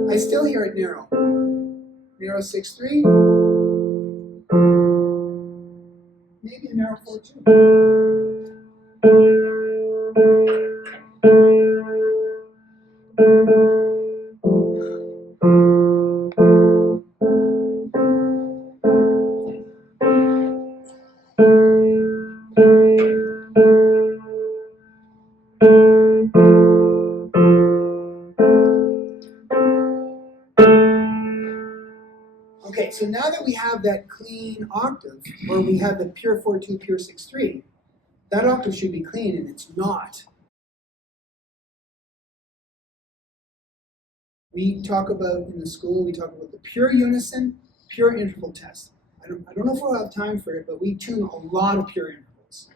I still hear it narrow. Narrow 6-3. Maybe a narrow 4-2. Okay, so now that we have that clean octave, where we have the pure 4-2, pure 6-3, that octave should be clean, and it's not. We talk about, in the school, we talk about the pure unison, pure interval test. I don't know if we'll have time for it, but we tune a lot of pure intervals.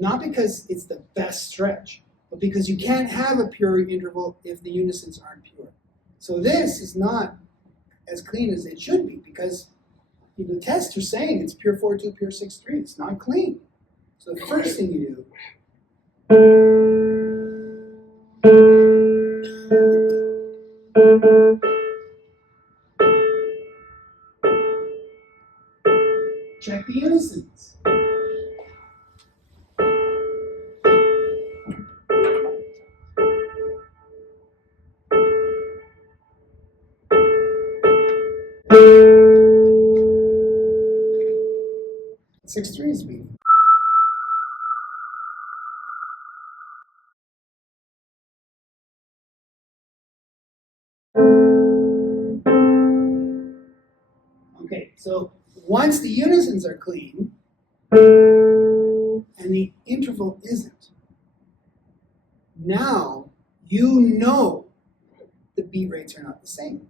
Not because it's the best stretch, but because you can't have a pure interval if the unisons aren't pure. So this is not as clean as it should be, because the tests are saying it's pure 4-2, pure 6-3. It's not clean. So the first thing you do, check the unisons. Six threes beat. Okay, so once the unisons are clean and the interval isn't, now you know the beat rates are not the same.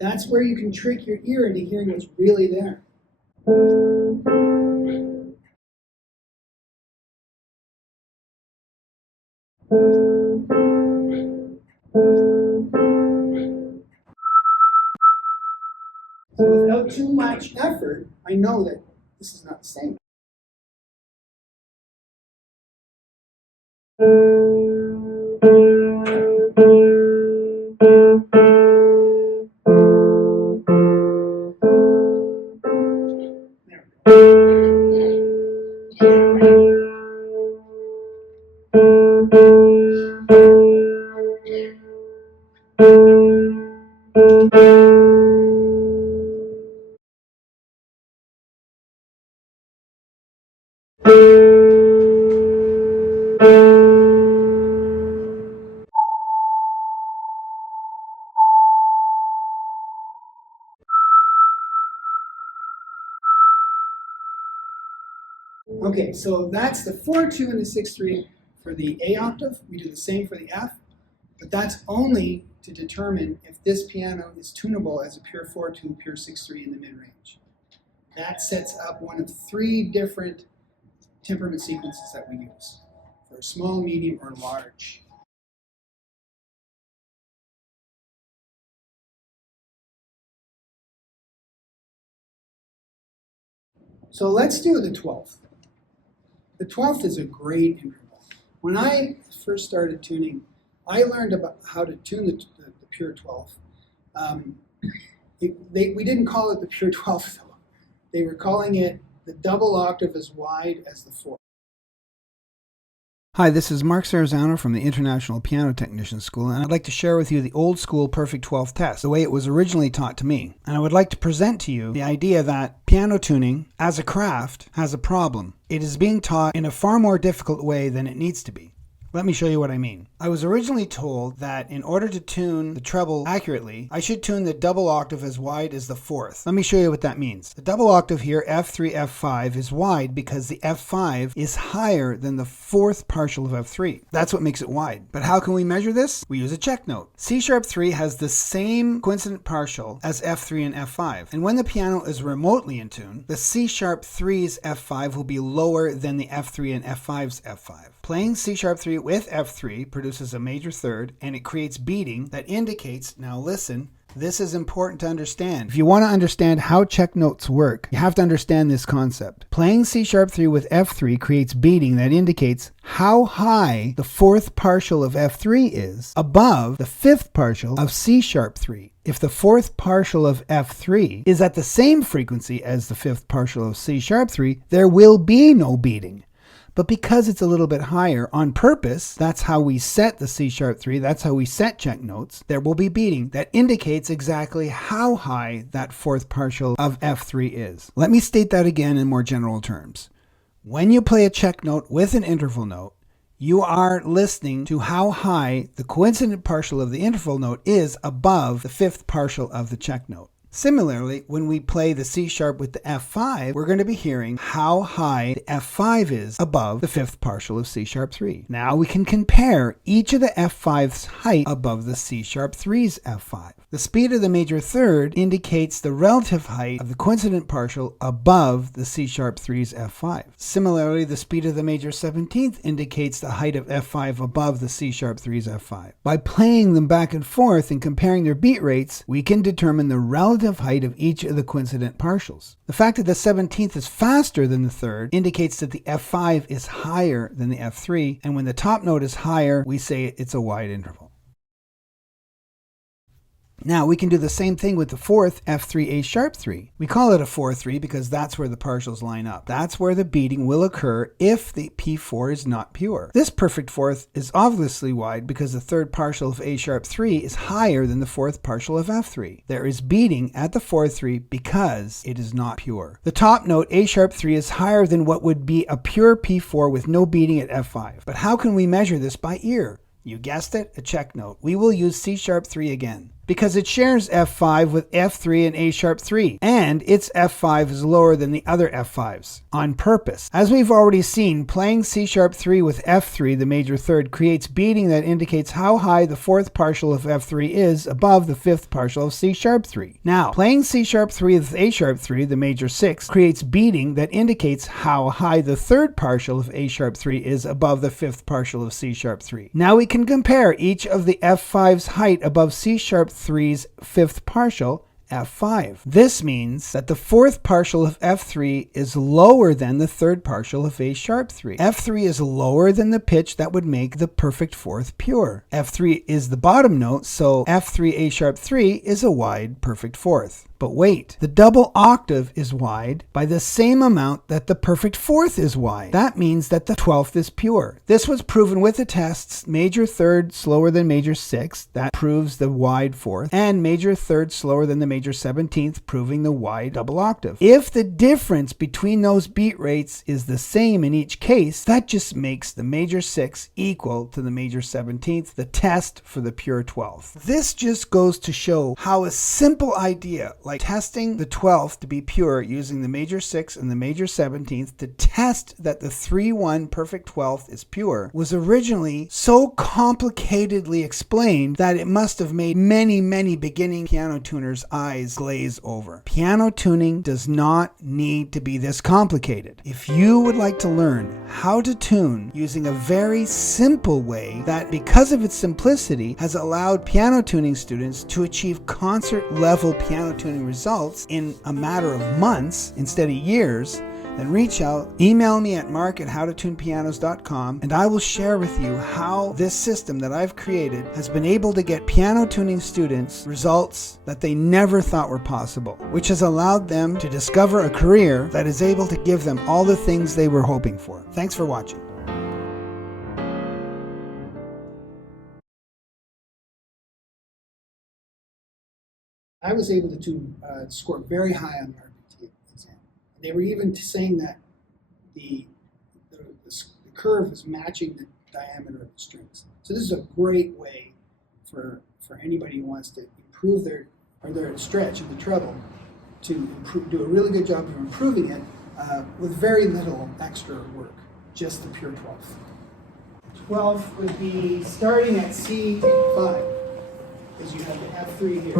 That's where you can trick your ear into hearing what's really there. So without too much effort, I know that this is not the same. Okay, so that's the 4-2 and the 6-3 for the A octave. We do the same for the F, but that's only to determine if this piano is tunable as a pure 4-2, pure 6-3 in the mid-range. That sets up one of 3 different temperament sequences that we use for small, medium, or large. So let's do the 12th. The 12th is a great interval. When I first started tuning, I learned about how to tune the pure 12th. We didn't call it the pure 12th though. They were calling it the double octave as wide as the 4th. Hi, this is Mark Sarazano from the International Piano Technician School, and I'd like to share with you the old school perfect 12th test, the way it was originally taught to me. And I would like to present to you the idea that piano tuning, as a craft, has a problem. It is being taught in a far more difficult way than it needs to be. Let me show you what I mean. I was originally told that in order to tune the treble accurately, I should tune the double octave as wide as the 4th. Let me show you what that means. The double octave here, F3, F5, is wide because the F5 is higher than the 4th partial of F3. That's what makes it wide. But how can we measure this? We use a check note. C#3 has the same coincident partial as F3 and F5. And when the piano is remotely in tune, the C#3's F5 will be lower than the F3 and F5's F5. Playing C#3 with F3 produces a major third, and it creates beating that indicates, now listen, this is important to understand. If you want to understand how check notes work, you have to understand this concept. Playing C#3 with F3 creates beating that indicates how high the 4th partial of F3 is above the 5th partial of C#3. If the 4th partial of F3 is at the same frequency as the 5th partial of C#3, there will be no beating. But because it's a little bit higher on purpose, that's how we set the C#3, that's how we set check notes, there will be beating that indicates exactly how high that 4th partial of F3 is. Let me state that again in more general terms. When you play a check note with an interval note, you are listening to how high the coincident partial of the interval note is above the 5th partial of the check note. Similarly, when we play the C# with the F5, we're going to be hearing how high the F5 is above the 5th partial of C#3. Now we can compare each of the F5's height above the C#3's F5. The speed of the major third indicates the relative height of the coincident partial above the C#3's F5. Similarly, the speed of the major 17th indicates the height of F5 above the C#3's F5. By playing them back and forth and comparing their beat rates, we can determine the relative height of each of the coincident partials. The fact that the 17th is faster than the 3rd indicates that the F5 is higher than the F3, and when the top note is higher, we say it's a wide interval. Now we can do the same thing with the 4th F3 A#3. We call it a 4-3 because that's where the partials line up. That's where the beating will occur if the P4 is not pure. This perfect 4th is obviously wide because the 3rd partial of A#3 is higher than the 4th partial of F3. There is beating at the 4-3 because it is not pure. The top note A#3 is higher than what would be a pure P4 with no beating at F5. But how can we measure this by ear? You guessed it, a check note. We will use C#3 again, because it shares F5 with F3 and A#3, and its F5 is lower than the other F5s, on purpose. As we've already seen, playing C#3 with F3, the major third, creates beating that indicates how high the 4th partial of F3 is above the 5th partial of C#3. Now, playing C#3 with A#3, the major 6, creates beating that indicates how high the 3rd partial of A#3 is above the 5th partial of C#3. Now we can compare each of the F5's height above C#3's 5th partial, F5. This means that the 4th partial of F3 is lower than the 3rd partial of A#3. F3 is lower than the pitch that would make the perfect 4th pure. F3 is the bottom note, so F3 A#3 is a wide perfect 4th. But wait, the double octave is wide by the same amount that the perfect fourth is wide. That means that the 12th is pure. This was proven with the tests major third slower than major sixth, that proves the wide fourth, and major third slower than the major 17th, proving the wide double octave. If the difference between those beat rates is the same in each case, that just makes the major sixth equal to the major 17th, the test for the pure 12th. This just goes to show how a simple idea like testing the 12th to be pure using the major 6th and the major 17th to test that the 3-1 perfect 12th is pure was originally so complicatedly explained that it must have made many beginning piano tuners' eyes glaze over. Piano tuning does not need to be this complicated. If you would like to learn how to tune using a very simple way that, because of its simplicity, has allowed piano tuning students to achieve concert level piano tuning results in a matter of months instead of years, then reach out, email me at mark@howtotunepianos.com, and I will share with you how this system that I've created has been able to get piano tuning students results that they never thought were possible, which has allowed them to discover a career that is able to give them all the things they were hoping for. Thanks for watching. I was able to score very high on the RPT exam. They were even saying that the curve is matching the diameter of the strings. So this is a great way for anybody who wants to improve their stretch of the treble to do a really good job of improving it with very little extra work, just the pure 12th. 12th would be starting at C5, because you have the F3 here.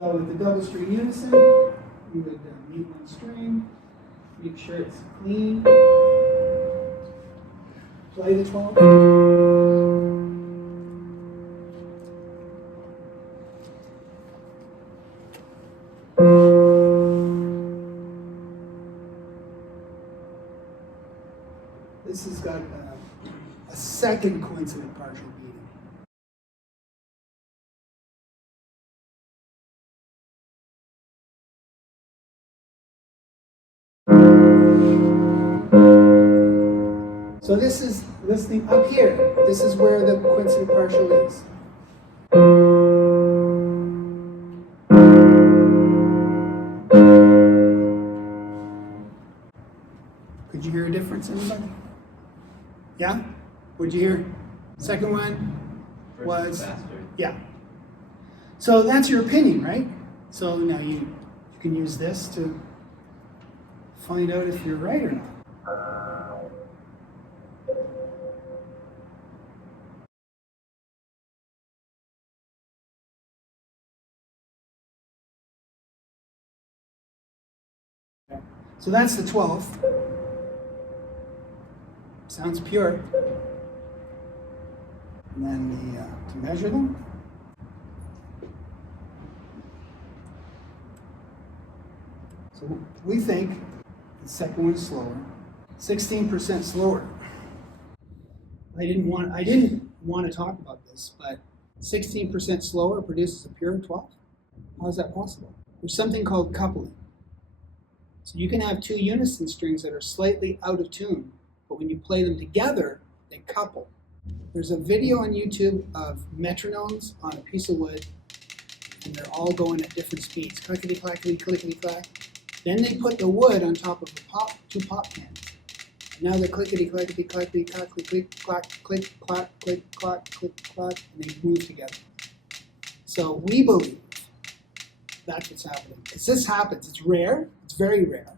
So with the double string unison, you would mute one string, make sure it's clean, play the 12th. This has got a second coincident partial beating. So this is listening up here. This is where the coincident partial is. Could you hear a difference, anybody? Yeah? What'd you hear? Second one was faster. Yeah. So that's your opinion, right? So now you can use this to find out if you're right or not. So that's the 12th. Sounds pure. And then to measure them. So we think the second one is slower, 16% slower. I didn't want to talk about this, but 16% slower produces a pure 12. How is that possible? There's something called coupling. So you can have two unison strings that are slightly out of tune, but when you play them together, they couple. There's a video on YouTube of metronomes on a piece of wood, and they're all going at different speeds. Clickety clackety, clickety clack. Then they put the wood on top of the two pop cans. And now they're clickety clackety, clackety clack, click clack, click clack, click clack, click clack, and they move together. So we believe that's what's happening. Because this happens. It's rare. It's very rare.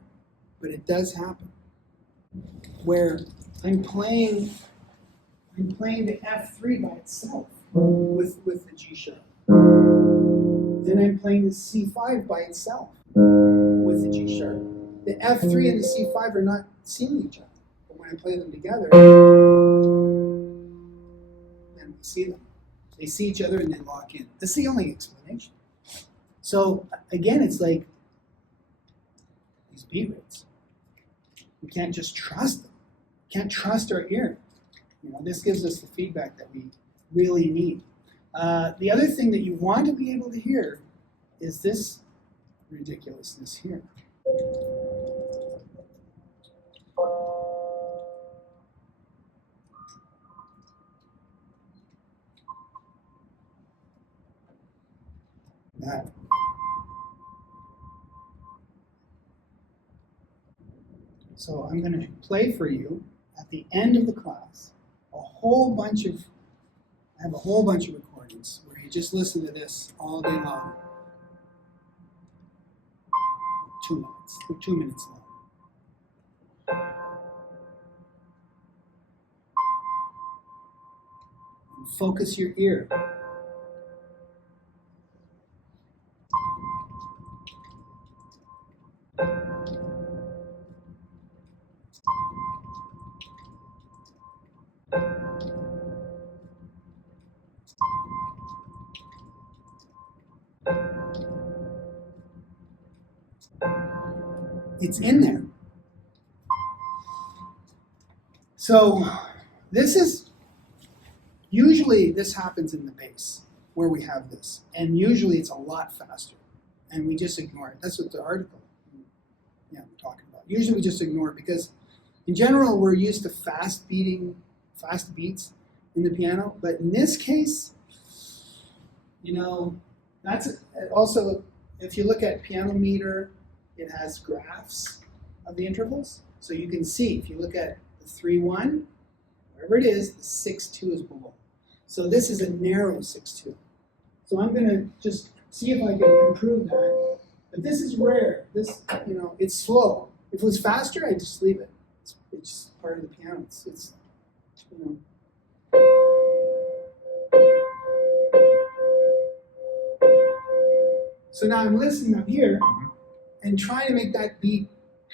But it does happen. Where I'm playing the F3 by itself with the G sharp. Then I'm playing the C5 by itself with the G sharp. The F3 and the C5 are not seeing each other. But when I play them together, then we see them. They see each other and they lock in. That's the only explanation. So again, it's like these beat rates. We can't just trust them. We can't trust our ear. This gives us the feedback that we really need. The other thing that you want to be able to hear is this ridiculousness here. That. So I'm going to play for you at the end of the class I have a whole bunch of recordings where you just listen to this all day long. 2 minutes. They're 2 minutes long. And focus your ear. It's in there. So usually this happens in the bass where we have this. And usually it's a lot faster. And we just ignore it. That's what the article we're talking about. Usually we just ignore it because in general we're used to fast beats in the piano. But in this case, that's also, if you look at piano meter, it has graphs of the intervals. So you can see, if you look at the 3-1, wherever it is, the 6-2 is below. So this is a narrow 6-2. So I'm going to just see if I can improve that. But this is rare. This, it's slow. If it was faster, I'd just leave it. It's just part of the piano. It's So now I'm listening up here and trying to make that beat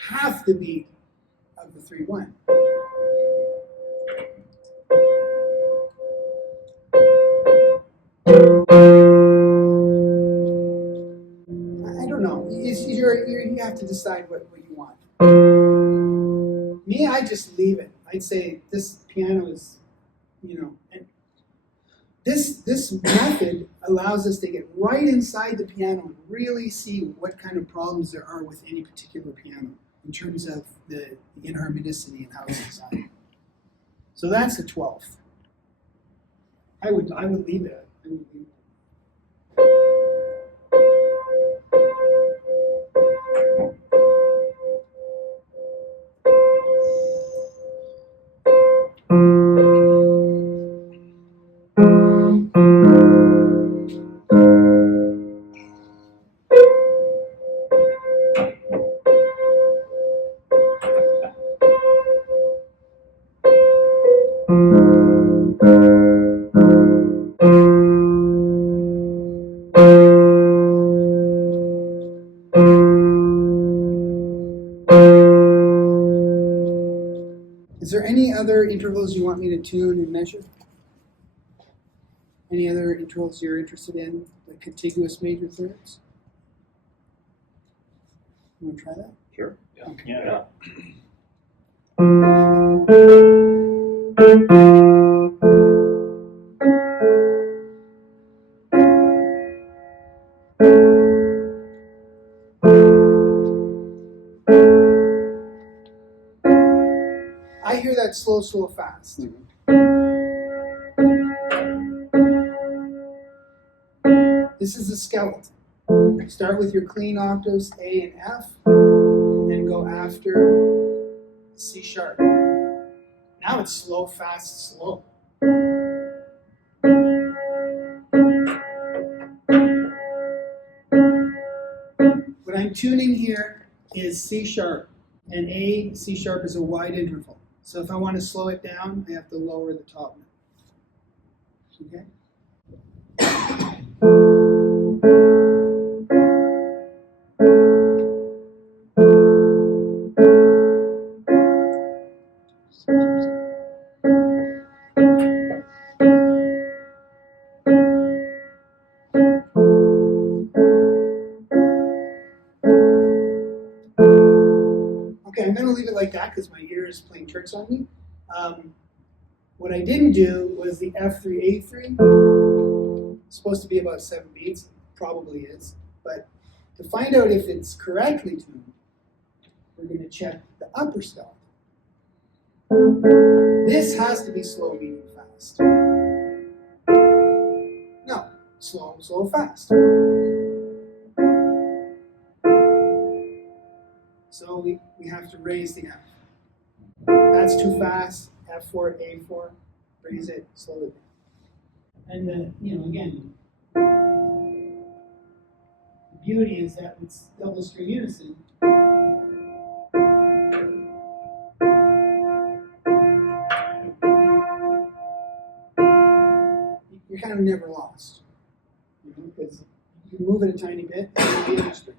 half the beat of the 3-1. I don't know. You have to decide what you want. Me, I just leave it. I'd say this piano is, and this method allows us to get right inside the piano and really see what kind of problems there are with any particular piano in terms of the inharmonicity and how it's designed. So that's the 12th. I would leave it. I would leave it. Is there any other intervals you want me to tune and measure? Any other intervals you're interested in, like contiguous major thirds? You want to try that? Sure. Yeah. Okay. Yeah. I hear that slow, slow, fast. This is the skeleton. Start with your clean octaves A and F, and then go after C sharp. Now it's slow, fast, slow. What I'm tuning here is C sharp, and A, C sharp is a wide interval. So if I want to slow it down, I have to lower the top note. Okay? Okay, I'm going to leave it like that because my ear is playing tricks on me. What I didn't do was the F3, A3. It's supposed to be about 7 beats. Probably is. But to find out if it's correctly tuned, we're going to check the upper stealth. This has to be slow, medium, fast. No, slow, slow, fast. So we have to raise the F. That's too fast. F4, A4, raise it, slow it down. And again, the beauty is that it's double string unison. You're kind of never lost, because you can move it a tiny bit and the other string.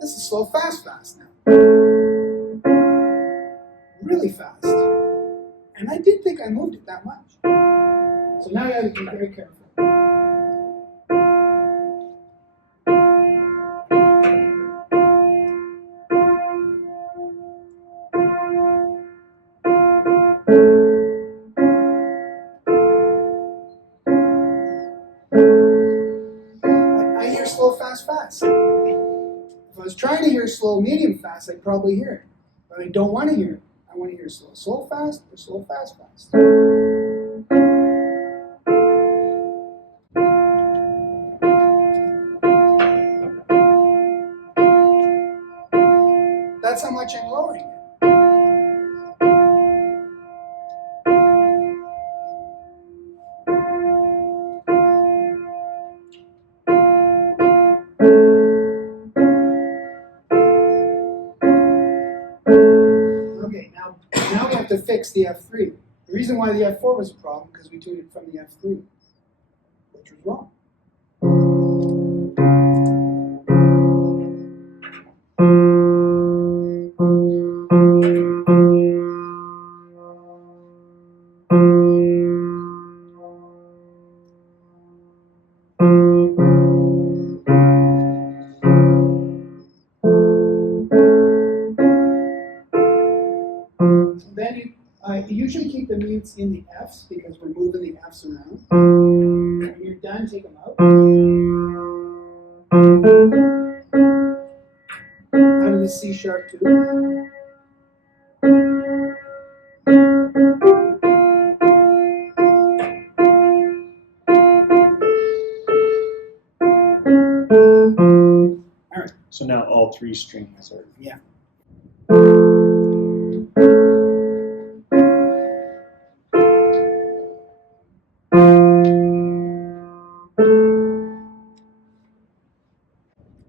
This is slow, fast, fast now. Really fast. And I did think I moved it that much. So now you have to be very careful. I hear slow, fast, fast. If I was trying to hear slow, medium, fast, I'd probably hear it. But I don't want to hear it. I want to hear slow, slow, fast, or slow, fast, fast. That's how much I'm lowering it. Now we have to fix the F3. The reason why the F4 was a problem because we tuned it from the F3, which was wrong. You usually keep the mutes in the Fs because we're moving the Fs around. When you're done, take them out. Out of the C sharp too. All right. So now all 3 strings are. Yeah.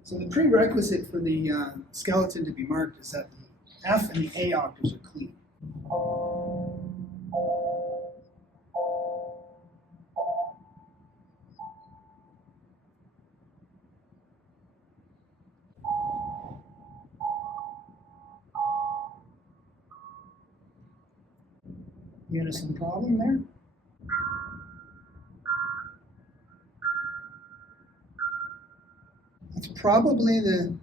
So the prerequisite for the skeleton to be marked is that the F and the A octaves are clean. Unison problem there? It's probably the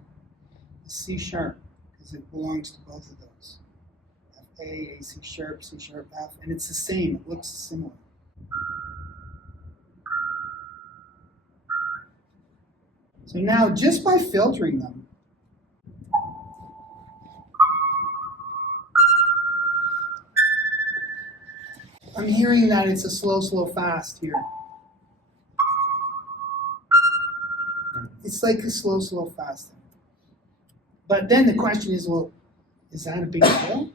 C sharp, because it belongs to both of those. F A, A C sharp, F, and it's the same, it looks similar. So now, just by filtering them, I'm hearing that it's a slow, slow, fast here. It's like a slow, slow, fast. But then the question is, well, is that a big deal?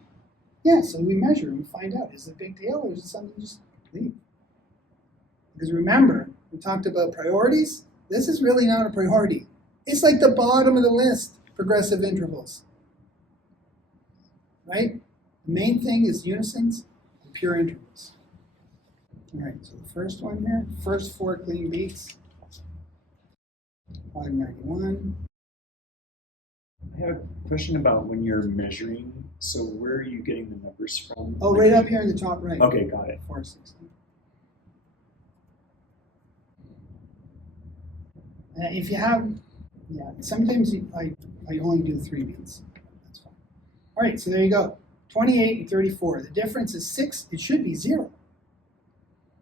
Yeah, so we measure and find out, is it a big deal or is it something just leave? Because remember, we talked about priorities. This is really not a priority. It's like the bottom of the list, progressive intervals. Right? The main thing is unisons and pure intervals. All right, so the first one here, first 4 clean beats. 591. I have a question about when you're measuring. So where are you getting the numbers from? Oh, right up here in the top right. Okay, got it. 460. If you have, yeah, sometimes I only do 3 beats. That's fine. All right, so there you go. 28 and 34. The difference is 6. It should be 0.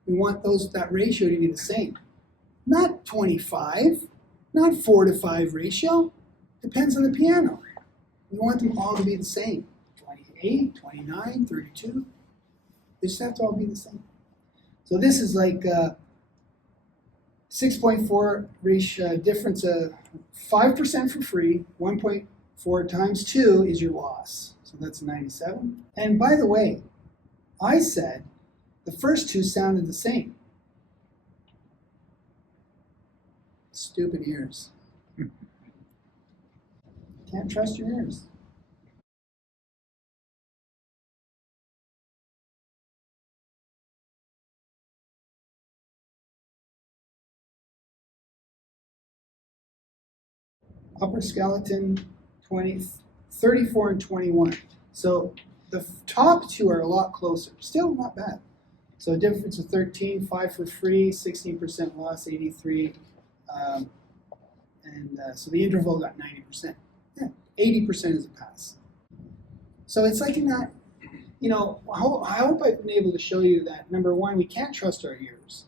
We want that ratio to be the same. Not 25, not 4 to 5 ratio. Depends on the piano. We want them all to be the same. 28, 29, 32. They just have to all be the same. So this is like 6.4 ratio difference of 5% for free. 1.4 times 2 is your loss. So that's 97. And by the way, I said the first 2 sounded the same. Stupid ears. Can't trust your ears. Upper skeleton, 34 and 21. So the top 2 are a lot closer. Still not bad. So a difference of 13, 5 for free, 16% loss, 83. So the interval got 90%. Yeah, 80% is a pass. So it's like in that, I hope I've been able to show you that, number one, we can't trust our ears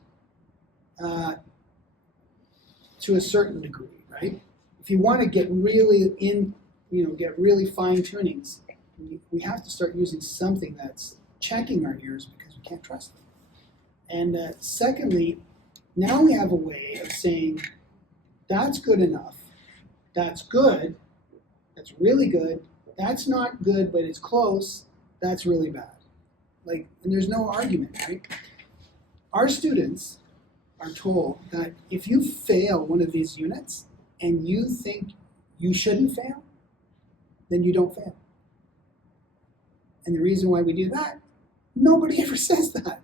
to a certain degree, right? If you want to get really get really fine tunings, we have to start using something that's checking our ears because we can't trust them. And secondly, now we have a way of saying, that's good enough, that's good, that's really good, that's not good but it's close, that's really bad. And there's no argument, right? Our students are told that if you fail one of these units and you think you shouldn't fail, then you don't fail. And the reason why we do that, nobody ever says that.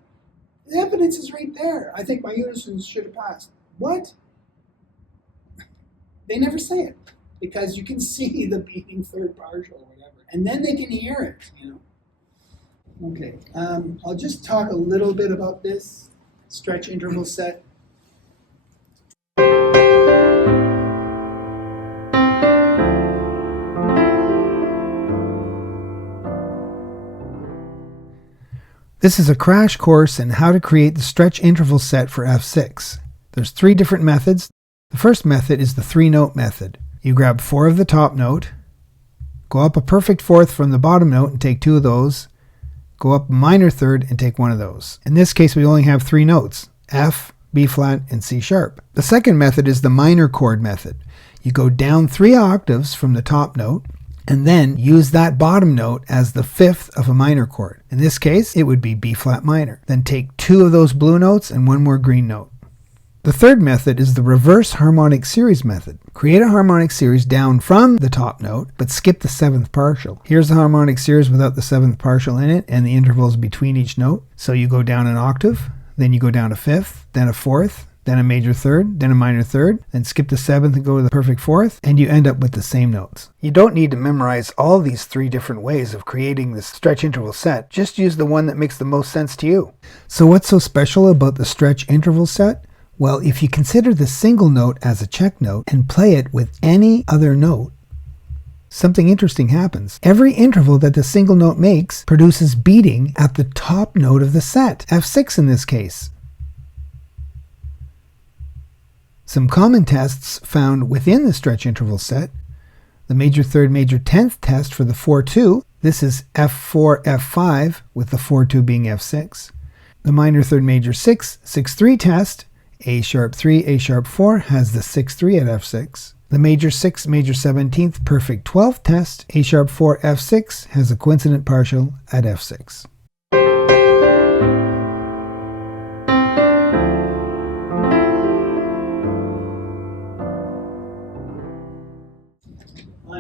The evidence is right there. I think my unisons should have passed. What? They never say it because you can see the beating third partial or whatever, and then they can hear it, Okay, I'll just talk a little bit about this stretch interval set. This is a crash course in how to create the stretch interval set for F6. There's 3 different methods. The first method is the 3-note method. You grab 4 of the top note, go up a perfect 4th from the bottom note and take 2 of those, go up a minor 3rd and take 1 of those. In this case, we only have 3 notes, F, B flat, and C sharp. The second method is the minor chord method. You go down 3 octaves from the top note, and then use that bottom note as the 5th of a minor chord. In this case, it would be B flat minor. Then take 2 of those blue notes and 1 more green note. The third method is the reverse harmonic series method. Create a harmonic series down from the top note, but skip the 7th partial. Here's the harmonic series without the 7th partial in it and the intervals between each note. So you go down an octave, then you go down a 5th, then a 4th, then a major 3rd, then a minor 3rd, then skip the 7th and go to the perfect 4th, and you end up with the same notes. You don't need to memorize all these 3 different ways of creating this stretch interval set. Just use the one that makes the most sense to you. So what's so special about the stretch interval set? Well, if you consider the single note as a check note and play it with any other note, something interesting happens. Every interval that the single note makes produces beating at the top note of the set, F6 in this case. Some common tests found within the stretch interval set: the major 3rd, major 10th test for the 4-2. This is F4, F5, with the 4-2 being F6. The minor 3rd, major 6, 6-3 test, A sharp 3, A sharp 4, has the 6-3 at F6. The major 6, major 17th, perfect 12th test, A sharp 4, F6, has a coincident partial at F6.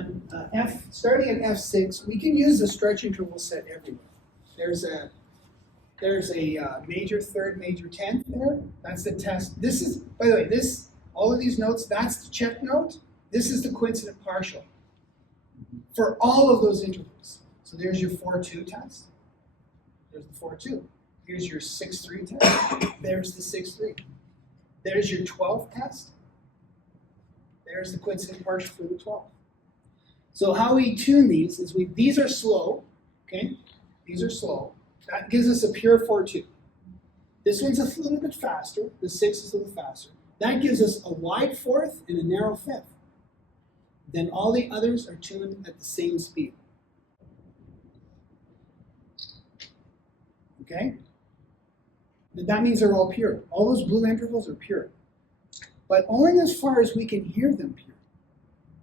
on starting at F6, we can use the stretch interval set everywhere. There's a major third, major 10th there. That's the test. This is, by the way, all of these notes, that's the check note. This is the coincident partial for all of those intervals. So there's your 4-2 test. There's the 4-2. Here's your 6-3 test. There's the 6-3. There's your 12th test. There's the coincident partial for the 12th. So how we tune these is these are slow, okay? These are slow. That gives us a pure 4-2. This one's a little bit faster. The 6 is a little faster. That gives us a wide 4th and a narrow 5th. Then all the others are tuned at the same speed. Okay? That means they're all pure. All those blue intervals are pure. But only as far as we can hear them pure.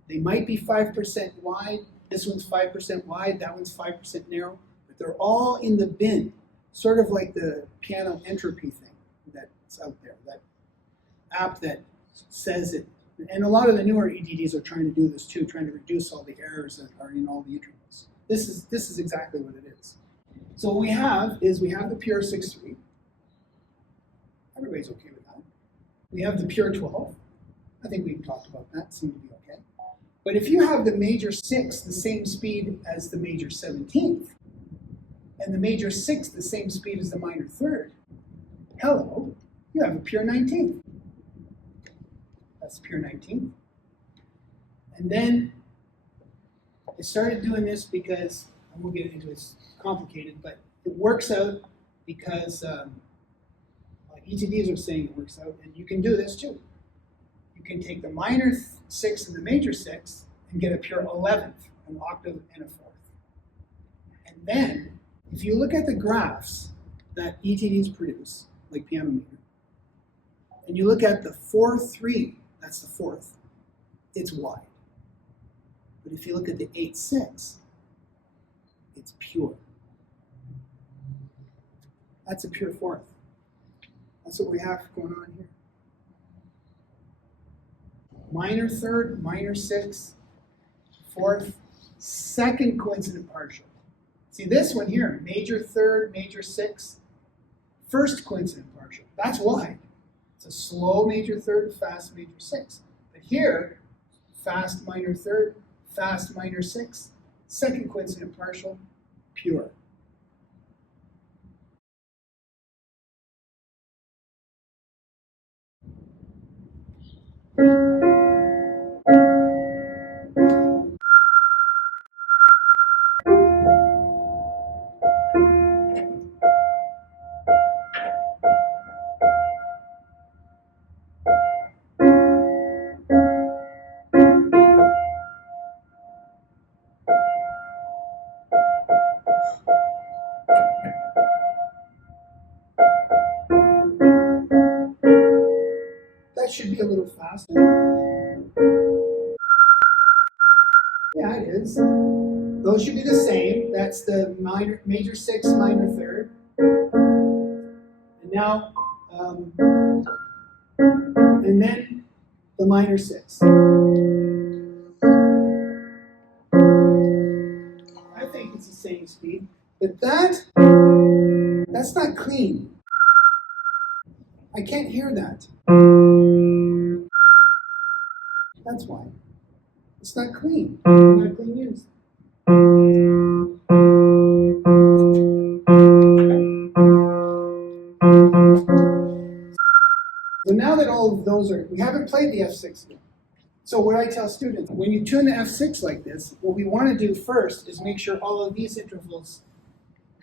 They might be 5% wide. This one's 5% wide. That one's 5% narrow. But they're all in the bin. Sort of like the piano entropy thing that's out there. That app that says it. And a lot of the newer EDDs are trying to do this too, trying to reduce all the errors that are in all the intervals. This is exactly what it is. So what we have is the pure 6-3. Everybody's okay with that. We have the pure 12. I think we've talked about that. Seems to be okay. But if you have the major 6 the same speed as the major 17th, and the major 6 the same speed as the minor 3rd, hello, you have a pure 19th. That's pure 19th. And then I started doing this because, I won't get into it, it's complicated, but it works out because ETDs are saying it works out, and you can do this too. You can take the minor 6 and the major 6 and get a pure 11th, an octave and a 4th. And then, if you look at the graphs that ETDs produce, like piano meter, and you look at the 4-3, that's the 4th, it's wide. But if you look at the 8-6, it's pure. That's a pure 4th. That's what we have going on here. Minor 3rd, minor 6th, 4th, 2nd coincident partial. See this one here, major 3rd, major 6th, 1st coincident partial. That's wide. It's a slow major 3rd, fast major 6th. But here, fast minor 3rd, fast minor 6th, 2nd coincident partial, pure. That should be a little faster. Yeah, it is. Those should be the same. That's the major 6, minor 3rd. And now, and then the minor 6. I think it's the same speed, but that's not clean. I can't hear that. That's why. It's not clean. Not clean music. So now that all of those we haven't played the F6 yet. So what I tell students, when you tune the F6 like this, what we want to do first is make sure all of these intervals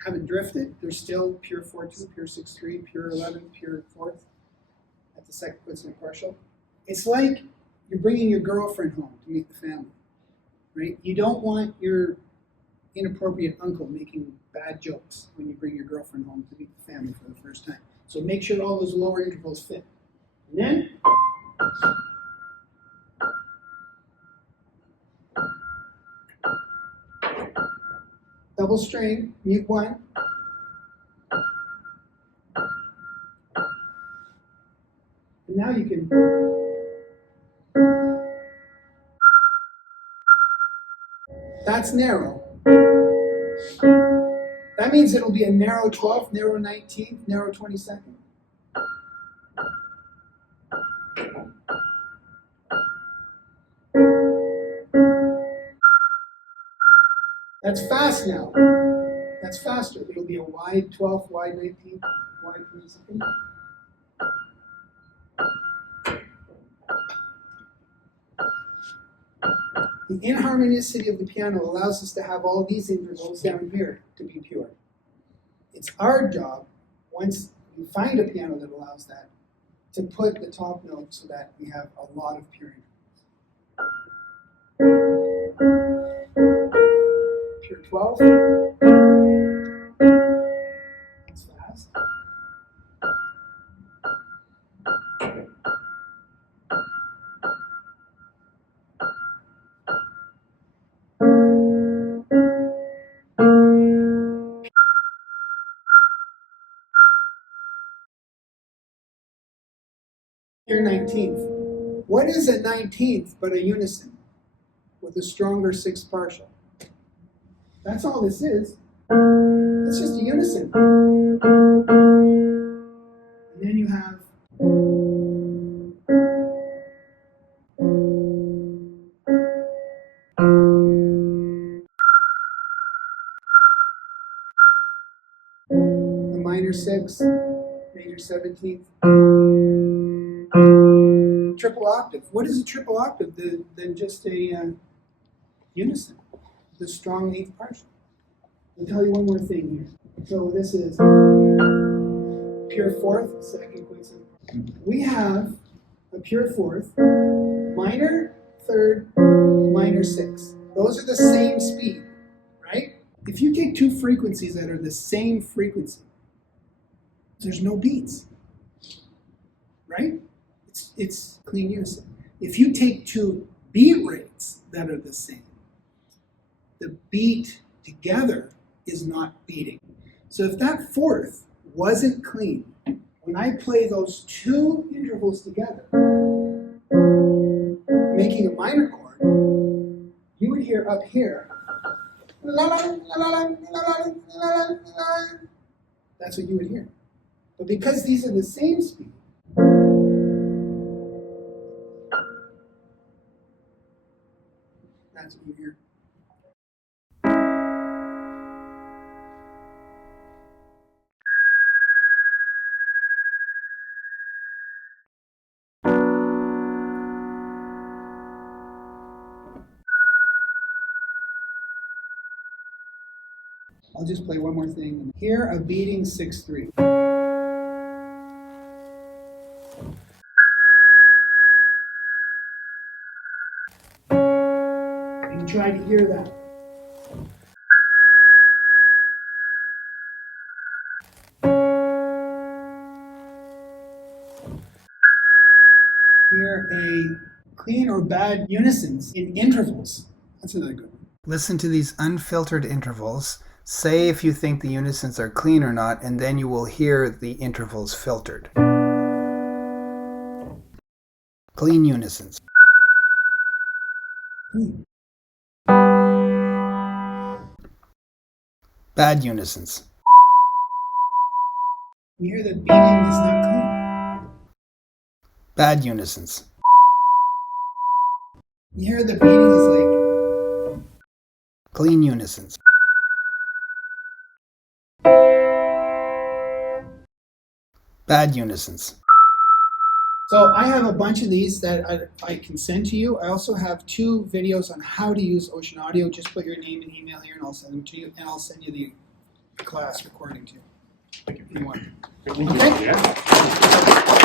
haven't drifted. They're still pure 4-2, pure 6-3, pure 11, pure 4th at the 2nd coincident partial. It's like you're bringing your girlfriend home to meet the family, right? You don't want your inappropriate uncle making bad jokes when you bring your girlfriend home to meet the family for the first time. So make sure all those lower intervals fit. And then, double string, mute 1. And now you can That's narrow. That means it'll be a narrow 12th, narrow 19th, narrow 22nd. That's fast now. That's faster. It'll be a wide 12th, wide 19th, wide 22nd. The inharmonicity of the piano allows us to have all these intervals down here to be pure. It's our job, once we find a piano that allows that, to put the top note so that we have a lot of pure intervals. Pure 12. That's fast. Pure 19th. What is a 19th but a unison with a stronger 6th partial? That's all this is. It's just a unison. And then you have a minor 6th, major 17th, triple octave. What is a triple octave than just a unison? The strong 8th partial. I'll tell you one more thing here. So this is pure 4th, second quicksand. We have a pure 4th, minor 3rd, minor 6th. Those are the same speed, right? If you take two frequencies that are the same frequency, there's no beats, right? It's clean unison. If you take two beat rates that are the same, the beat together is not beating. So if that 4th wasn't clean, when I play those two intervals together, making a minor chord, you would hear up here, that's what you would hear. But because these are the same speed, that's what you hear. I'll just play one more thing. Here, a beating 6/3. And try to hear that. Hear a clean or bad unisons in intervals. That's another good one. Listen to these unfiltered intervals. Say if you think the unisons are clean or not, and then you will hear the intervals filtered. Clean unisons. Clean. Bad unisons. You hear the beating is not clean. Bad unisons. You hear the beating is like Clean unisons. Bad unisons. So I have a bunch of these that I can send to you. I also have 2 videos on how to use Ocenaudio. Just put your name and email here and I'll send them to you. And I'll send you the class recording too. If you want. Okay. Yeah.